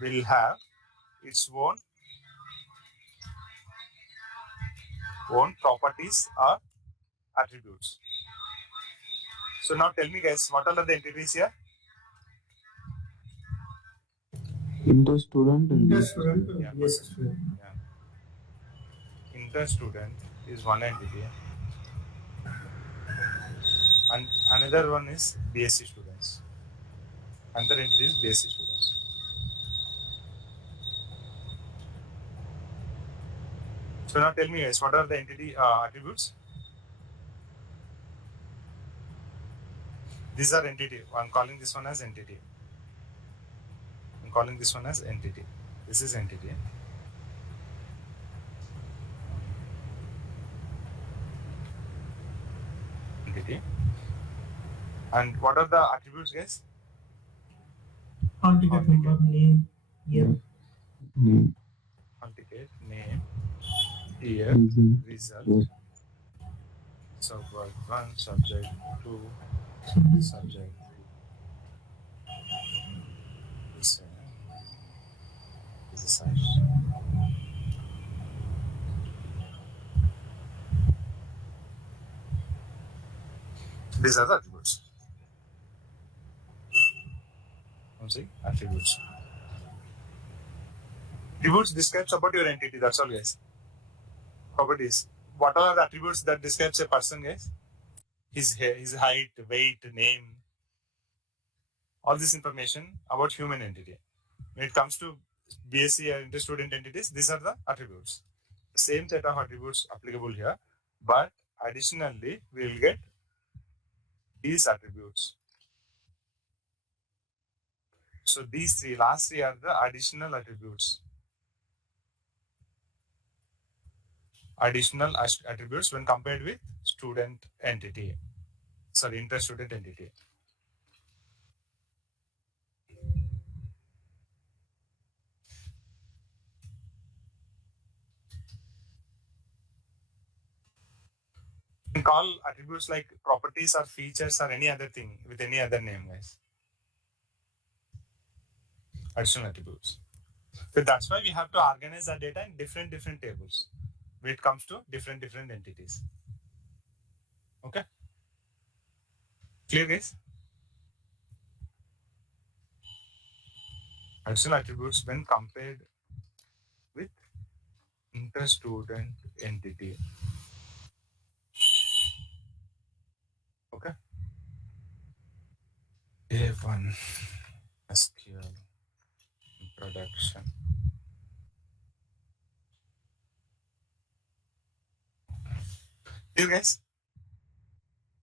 will have its own properties or attributes. So now tell me, guys, what are the entities here? Inter-student and Inter-student and Yeah. BSc student. Inter-student is one entity, and another one is BSc students. Another entity is BSc students. So now tell me, guys, what are the entity attributes? These are entity. I'm calling this one as entity. This is entity. And what are the attributes, guys? Hall ticket number, name, year. name. Hall ticket, name, year, Reason. result, Yes. subject 1, subject 2, subject 3. This is a site. These are the attributes. I'm saying attributes. Attributes describes about your entity. That's all, guys. Properties. What are the attributes that describes a person, guys? His height, weight, name. All this information about human entity. When it comes to BSc or inter-student entities, these are the attributes. The same set of attributes applicable here, but additionally, we will get these attributes. So these last three are the additional attributes. Additional attributes when compared with student entity. Sorry, inter-student entity. You can call attributes like properties or features or any other thing with any other name, guys. Additional attributes. So that's why we have to organize our data in different tables when it comes to different entities. Okay? Clear, guys? Additional attributes when compared with inter-student entity. Okay? 1 SQL introduction. You guys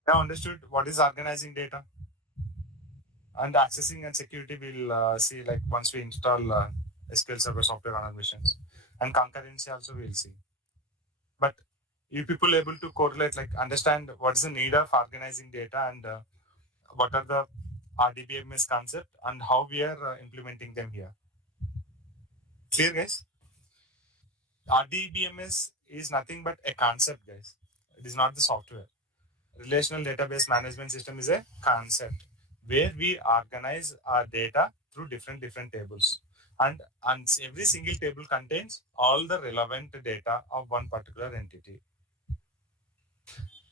have understood what is organizing data and accessing and security. We'll see like once we install SQL Server software on our machines, and concurrency also we'll see. But you people able to correlate, like understand what is the need of organizing data and what are the RDBMS concept and how we are implementing them here. Clear, guys? RDBMS is nothing but a concept, guys. It is not the software. Relational Database Management System is a concept where we organize our data through different tables. And every single table contains all the relevant data of one particular entity.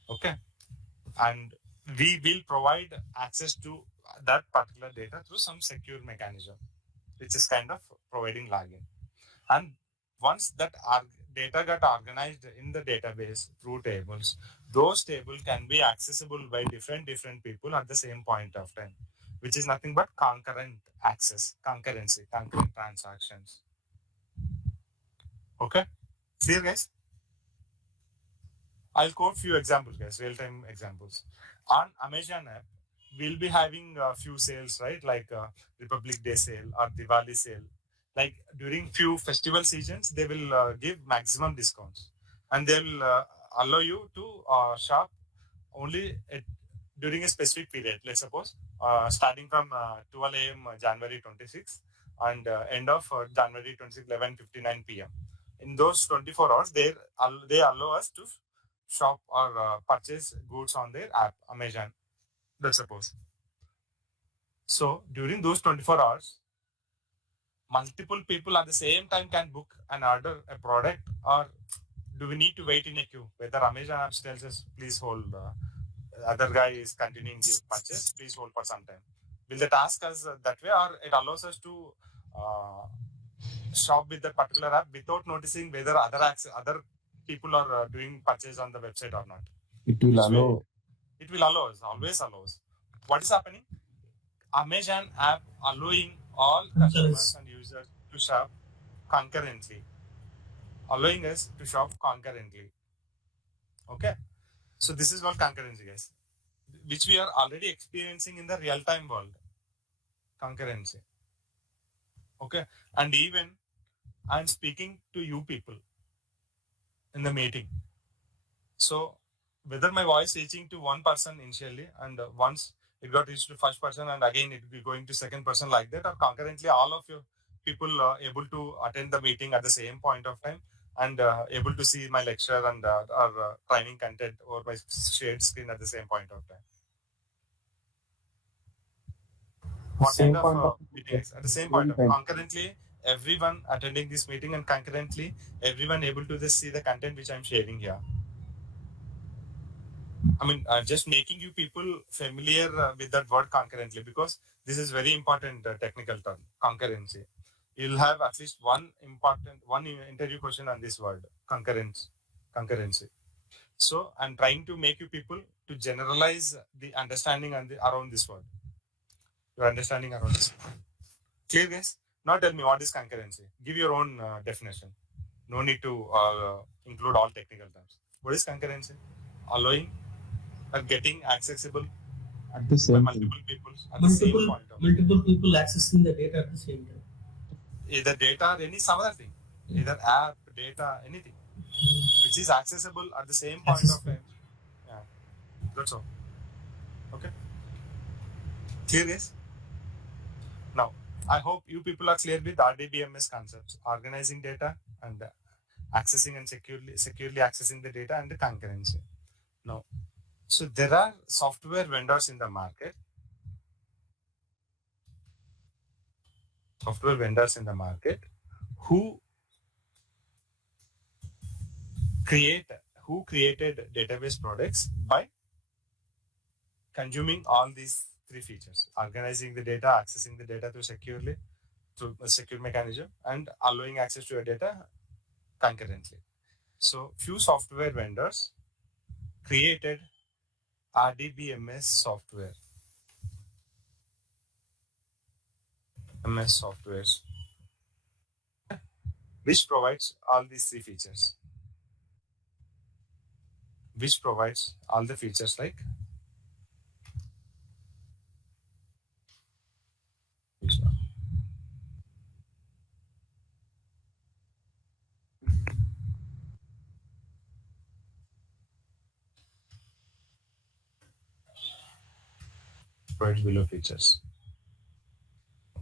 Okay. And we will provide access to that particular data through some secure mechanism, which is kind of providing login. And once that data got organized in the database through tables, those tables can be accessible by different people at the same point of time, which is nothing but concurrent access, concurrency, concurrent transactions. Okay, clear, guys? I'll quote few examples, guys, real-time examples. On Amazon app, we'll be having a few sales, right? Like Republic Day sale or Diwali sale. Like during few festival seasons, they will give maximum discounts, and they'll allow you to shop only during a specific period. Let's suppose starting from 12 a.m. January 26th and end of January 26th, 11:59 p.m. In those 24 hours, they allow us to shop or purchase goods on their app, Amazon. Let's suppose. So during those 24 hours, multiple people at the same time can book and order a product, or do we need to wait in a queue? Whether Amazon app tells us, please hold, other guy is continuing the purchase, please hold for some time. Will that ask us that way, or it allows us to shop with that particular app without noticing whether other people are doing purchase on the website or not? It will allow. It will allow us, always allows. What is happening? Amazon app allowing all customers and users to shop concurrently, allowing us to shop concurrently. Okay, so this is what concurrency, guys, which we are already experiencing in the real-time world. Concurrency. Okay, and even I'm speaking to you people in the meeting. So whether my voice reaching to one person initially, and once it got reached to first person, and again it will be going to second person, like that, or concurrently all of you people able to attend the meeting at the same point of time and able to see my lecture and or training content or my shared screen at the same point of time. What kind of meeting is at the same point of time? Concurrently, everyone attending this meeting, and concurrently everyone able to just see the content which I'm sharing here. I mean, just making you people familiar with that word concurrently, because this is very important technical term, concurrency. You'll have at least one interview question on this word, concurrency. So I'm trying to make you people to generalize the understanding around this word. Your understanding around this. Clear, guys? Now tell me, what is concurrency? Give your own definition. No need to include all technical terms. What is concurrency? Allowing or getting accessible At the same by multiple time. people at the same point of time. Multiple people accessing the data at the same time. Either data or any some other thing. Either app, data, anything. Which is accessible at the same point of time. Yeah. That's all. Okay. Clear, guys? Now, I hope you people are clear with RDBMS concepts, organizing data and accessing and securely accessing the data, and the concurrency. Now, so there are software vendors in the market. Software vendors in the market who created database products by consuming all these three features: organizing the data, accessing the data through a secure mechanism, and allowing access to your data concurrently. So few software vendors created RDBMS software. MS softwares, which provides all these three features. Which provides all the features like which one? Provides below features.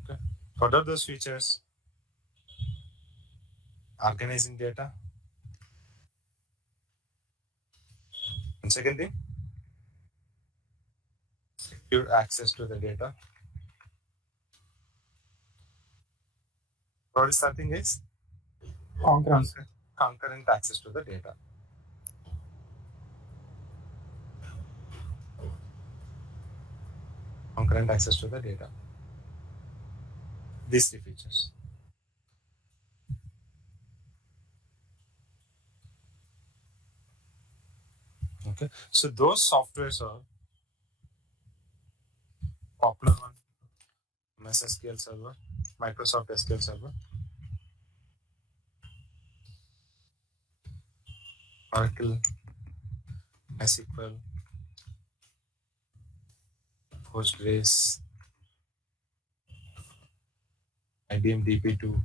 Okay. What are those features? Organizing data. And second thing, secure access to the data. What is that thing is? Concurrence. Concurrent access to the data. Concurrent access to the data. These three features. Okay. So those softwares are popular one. MS SQL Server, Microsoft SQL Server, Oracle, MySQL, Postgres, IBM DB2,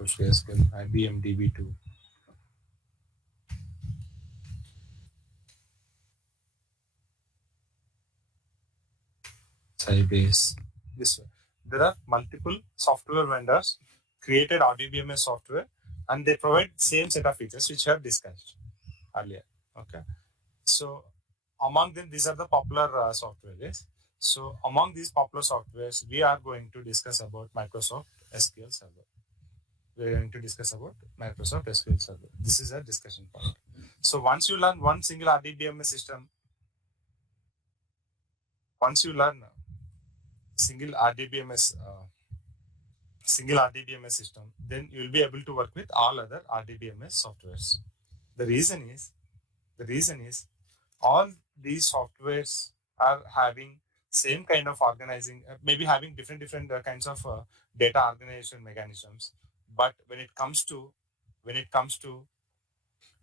PostgreSQL, IBM DB2, Sybase. This way. There are multiple software vendors created RDBMS software, and they provide same set of features which I have discussed earlier. Okay. So among them, these are the popular software. Yes. So among these popular softwares, we are going to discuss about Microsoft SQL Server. We are going to discuss about Microsoft SQL Server. This is a discussion point. So once you learn one single RDBMS system, once you learn single RDBMS system, then you will be able to work with all other RDBMS softwares. The reason is all these softwares are having same kind of organizing, maybe having different kinds of data organization mechanisms. But when it comes to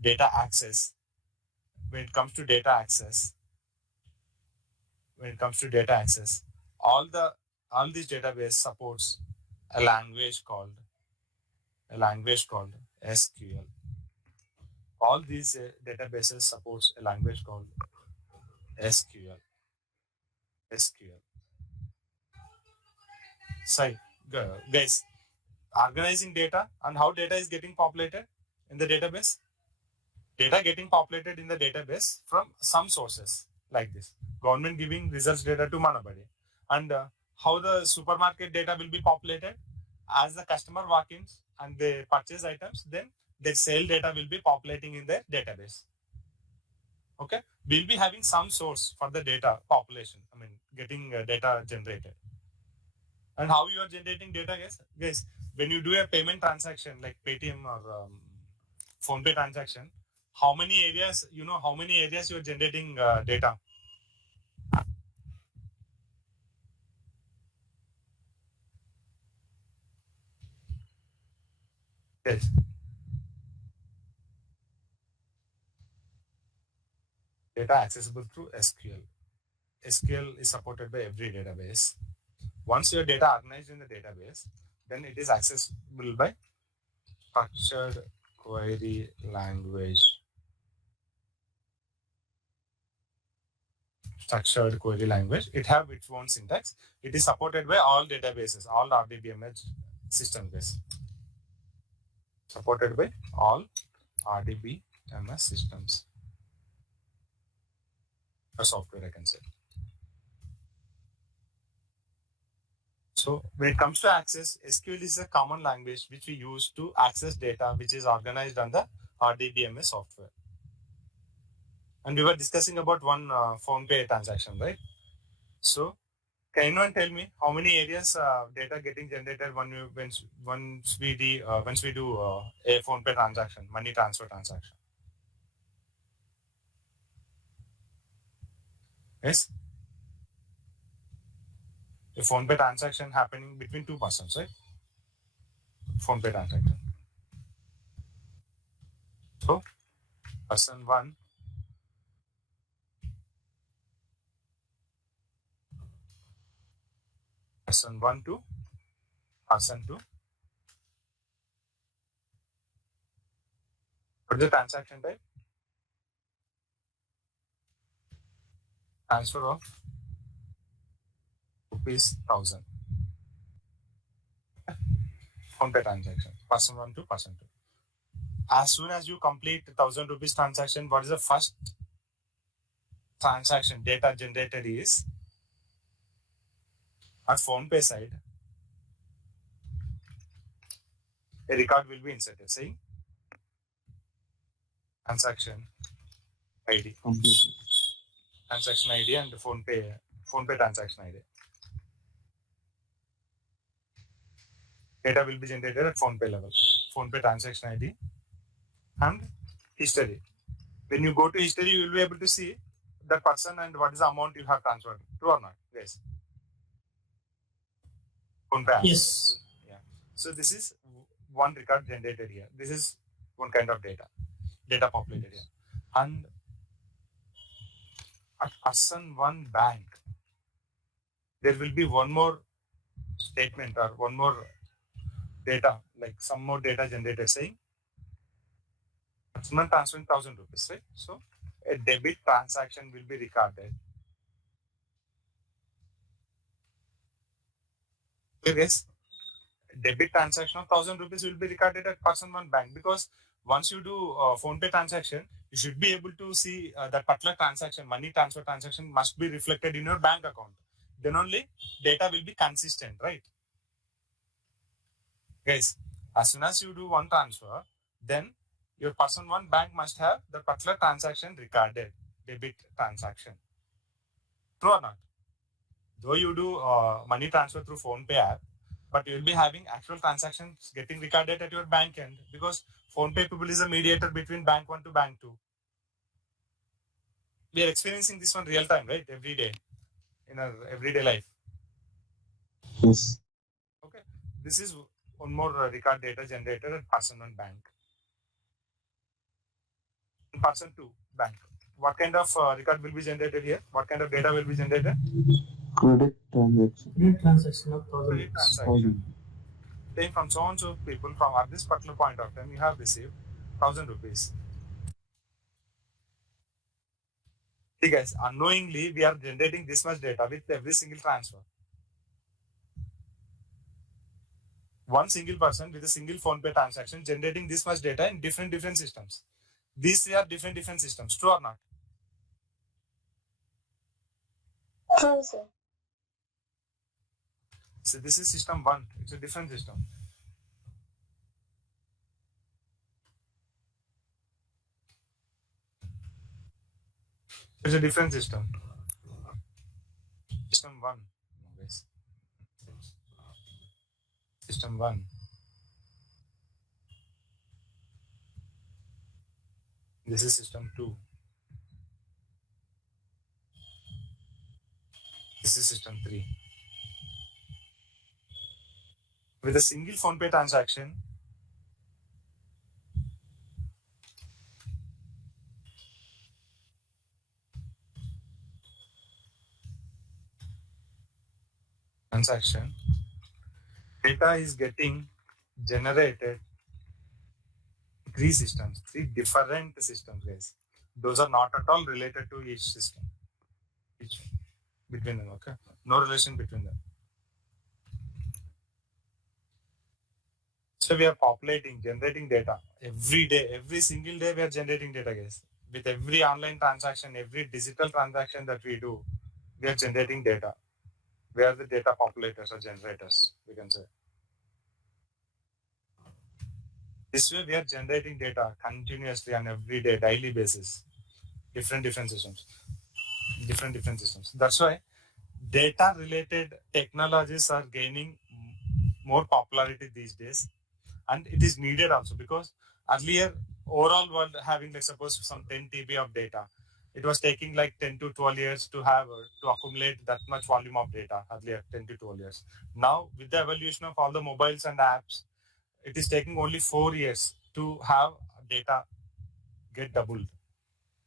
data access, when it comes to data access, all these database supports a language called SQL. All these databases supports a language called SQL. So, guys, organizing data and how data is getting populated in the database. Data getting populated in the database from some sources like this. Government giving results data to Manabadi. And how the supermarket data will be populated as the customer walk-ins and they purchase items, then their sale data will be populating in their database. Okay, we'll be having some source for the data population. I mean, getting data generated. And how you are generating data, guys? When you do a payment transaction like Paytm or PhonePe transaction, how many areas you are generating data? Yes. Data accessible through SQL. SQL is supported by every database. Once your data organized in the database, then it is accessible by structured query language. It have its own syntax. It is supported by all databases, all RDBMS systems. Supported by all RDBMS systems. A software, I can say. So when it comes to access, SQL is a common language which we use to access data which is organized on the RDBMS software. And we were discussing about one PhonePe transaction, right? So can anyone tell me how many areas data getting generated once we do a PhonePe transaction, money transfer transaction? Yes. a phone pay transaction happening between two persons, right? Phone pay transaction. So person one to person two. What is the transaction type? Transfer of ₹1,000. Phone pay transaction. Person one to person two. As soon as you complete ₹1,000 transaction, what is the first transaction data generated is at phone pay side. A record will be inserted saying transaction ID. Completely. Transaction ID and phone pay transaction ID. Data will be generated at phone pay level. Phone pay transaction ID and history. When you go to history, you will be able to see the person and what is the amount you have transferred. True or not? Yes. Phone pay. Yes. Yeah. So this is one record generated here. This is one kind of data populated here. And at person one bank, there will be one more statement or one more data, like some more data generated saying person transferring ₹1,000, right? So a debit transaction will be recorded. Yes, debit transaction of ₹1,000 will be recorded at person one bank, because once you do phone pay transaction, you should be able to see that particular transaction, money transfer transaction must be reflected in your bank account. Then only data will be consistent, right? Guys, as soon as you do one transfer, then your person one bank must have the particular transaction recorded, debit transaction. True or not? Though you do money transfer through phone pay app, but you will be having actual transactions getting recorded at your bank end, because phone pay people is a mediator between bank one to bank two. We are experiencing this one real time, right? Every day in our everyday life. Yes. Okay. This is one more record data generated at person one bank. In person two bank. What kind of record will be generated here? What kind of data will be generated? Credit transaction. Credit transaction of Credit 1,000. transaction. Then from so and so people, from at this particular point of time, you have received ₹1,000. See guys, unknowingly we are generating this much data with every single transfer. One single person with a single phone pay transaction generating this much data in different systems. These are different systems. True or not? True, sir. So this is system one. It's a different system. It's a different system. System one. Guys. System one. This is system two. This is system three. With a single phone pay transaction, data is getting generated. Three different systems, guys. Those are not at all related to each system. Each between them, okay? No relation between them. So we are generating data every day, every single day we are generating data, guys. With every online transaction, every digital transaction that we do, we are generating data. We are the data populators or generators, we can say. This way we are generating data continuously on every day, daily basis. Different systems. Different systems. That's why data related technologies are gaining more popularity these days, and it is needed also, because earlier overall world having, like, suppose some 10 TB of data, it was taking like 10 to 12 years to have to accumulate that much volume of data earlier, 10 to 12 years. Now with the evolution of all the mobiles and apps, it is taking only 4 years to have data get doubled.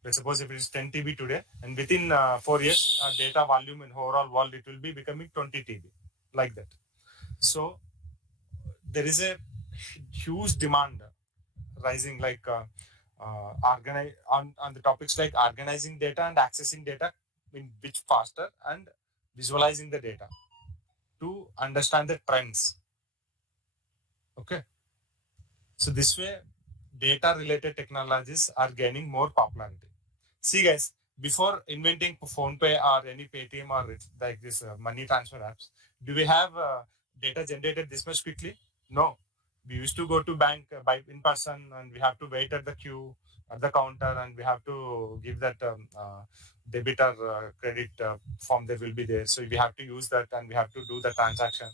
Let's suppose if it is 10 TB today, and within 4 years, data volume in overall world, it will be becoming 20 TB, like that. So there is a huge demand rising, like on the topics like organizing data and accessing data in which faster, and visualizing the data to understand the trends. Okay. So this way, data related technologies are gaining more popularity. See guys, before inventing PhonePe or any Paytm or like this money transfer apps, do we have data generated this much quickly? No. We used to go to bank by in person, and we have to wait at the queue at the counter, and we have to give that debit or credit form that will be there. So we have to use that, and we have to do the transaction.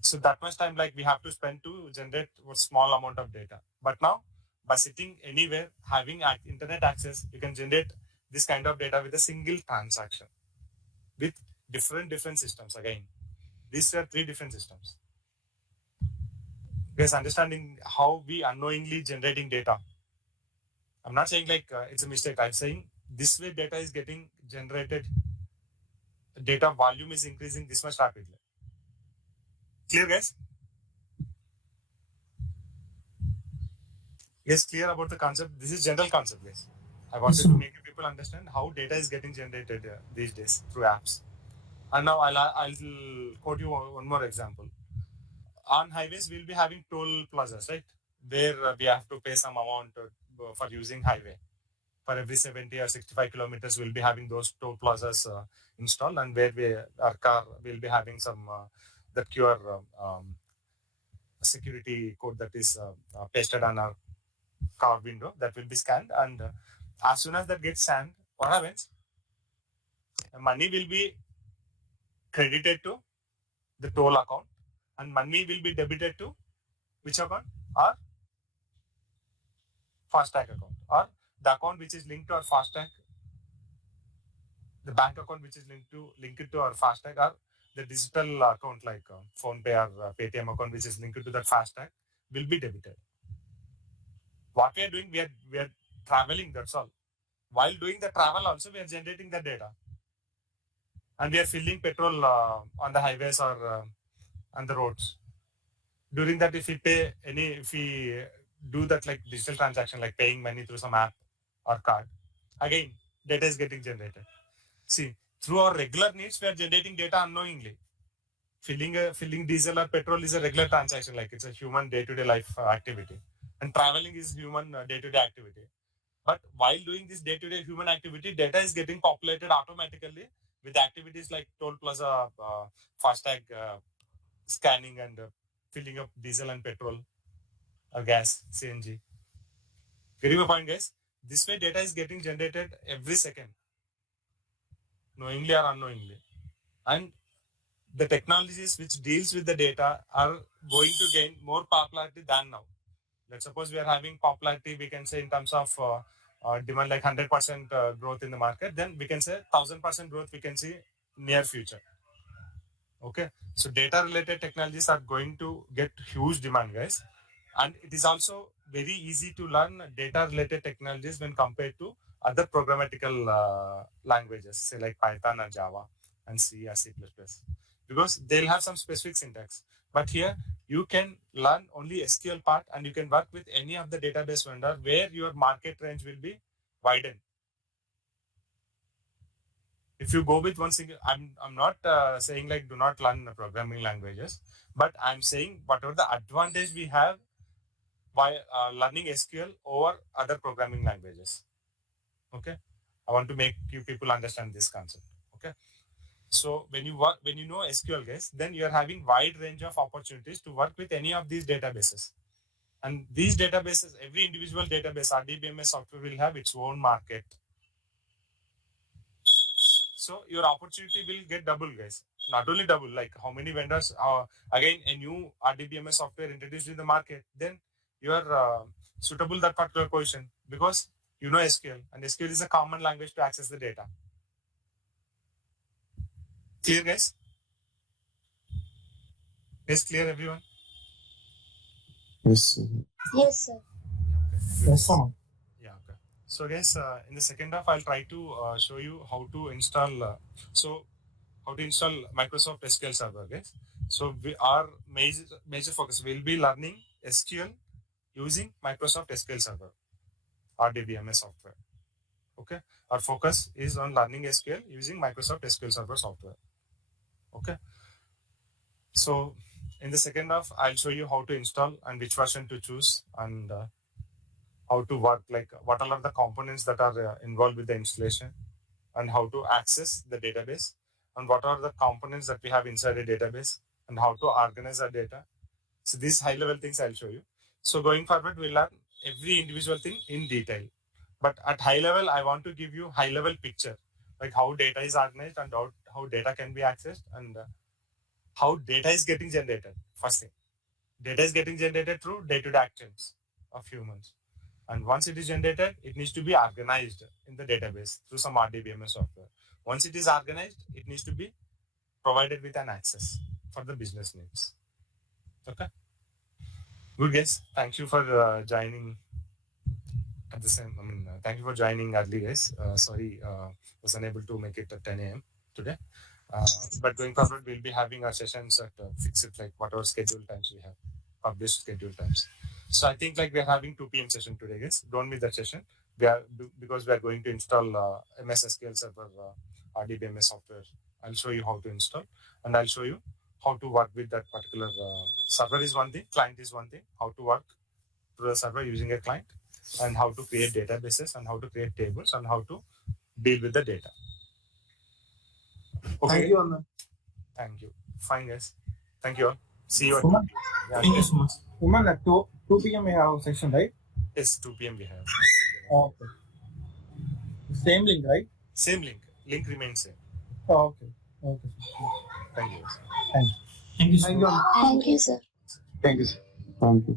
So that much time, like we have to spend to generate a small amount of data. But now, by sitting anywhere, having internet access, you can generate this kind of data with a single transaction with different systems. Again, these are 3 different systems. Guys, understanding how we unknowingly generating data. I'm not saying like it's a mistake. I'm saying this way data is getting generated. Data volume is increasing this much rapidly. Clear, guys? Yes, clear about the concept. This is general concept, guys. I wanted to make you people understand how data is getting generated these days through apps. And now I'll quote you one more example. On highways, we'll be having toll plazas, right? Where we have to pay some amount for using highway. For every 70 or 65 kilometers, we'll be having those toll plazas installed, and where our car will be having some the QR security code that is pasted on our car window that will be scanned, and as soon as that gets scanned, what happens? Money will be credited to the toll account, and money will be debited to which account? Our FASTag account, or the account which is linked to our FASTag, the bank account which is linked to our FASTag, or the digital account like PhonePe or Paytm account which is linked to that FASTag will be debited. What we are doing, we are traveling, that's all. While doing the travel also, we are generating the data. And we are filling petrol on the highways or on the roads. During that, if we do that like digital transaction, like paying money through some app or card, again, data is getting generated. See, through our regular needs, we are generating data unknowingly. Filling diesel or petrol is a regular transaction, like it's a human day-to-day life activity. And traveling is human day-to-day activity. But while doing this day-to-day human activity, data is getting populated automatically with activities like toll plaza, FASTag scanning, and filling up diesel and petrol or gas, CNG. Getting my point, guys? This way, data is getting generated every second, knowingly or unknowingly. And the technologies which deals with the data are going to gain more popularity than now. Let's suppose we are having popularity, we can say in terms of demand like 100% growth in the market, then we can say 1000% growth we can see near future. Okay, so data related technologies are going to get huge demand, guys, and it is also very easy to learn data related technologies when compared to other programmatical languages, say like Python or Java and C or C++, because they'll have some specific syntax. But here you can learn only SQL part, and you can work with any of the database vendor where your market range will be widened. If you go with one single, I'm not saying like do not learn programming languages, but I'm saying whatever the advantage we have by learning SQL over other programming languages. Okay, I want to make you people understand this concept. Okay, so when you know SQL, guys, then you are having wide range of opportunities to work with any of these databases. And these databases, every individual database, RDBMS software will have its own market. So your opportunity will get double, guys. Not only double, like how many vendors, again, a new RDBMS software introduced in the market, then you are suitable that particular position, because You know SQL, and SQL is a common language to access the data. Clear, guys? Is clear, everyone? Yes, sir. Yes, sir. Yes, sir. Yeah, okay. So, guys, in the second half, I'll try to show you how to install. How to install Microsoft SQL Server, guys. So, our major focus will be learning SQL using Microsoft SQL Server, RDBMS software. Okay, our focus is on learning SQL using Microsoft SQL Server software. Okay, so in the second half, I'll show you how to install and which version to choose, and how to work, like what all are the components that are involved with the installation, and how to access the database, and what are the components that we have inside a database, and how to organize our data. So these high level things I'll show you. So going forward, we'll learn every individual thing in detail. But at high level, I want to give you high level picture, like how data is organized and how data can be accessed, and how data is getting generated. First thing, data is getting generated through day-to-day actions of humans. And once it is generated, it needs to be organized in the database through some RDBMS software. Once it is organized, it needs to be provided with an access for the business needs. Okay. Good, guys. Thank you for joining at the same. Thank you for joining early, guys. Sorry, was unable to make it at 10 a.m. today. But going forward, we'll be having our sessions at fixed, like whatever scheduled times we have, published scheduled times. So I think like we are having 2 p.m. session today, guys. Don't miss that session. Because we are going to install MS SQL Server RDBMS software. I'll show you how to install, and I'll show you how to work with that particular server is one thing, client is one thing. How to work through the server using a client, and how to create databases, and how to create tables, and how to deal with the data. Okay. Thank you, Anand. Thank you. Fine, guys. Thank you all. See you at Suman? 2 p.m. Thank you so much. Woman, at 2 p.m. we have a session, right? Yes, 2 p.m. we have. Okay. Same link, right? Same link. Link remains same. Okay. Okay. Thank you. Thank you. Thank you. Thank you, sir. Thank you, sir. Thank you.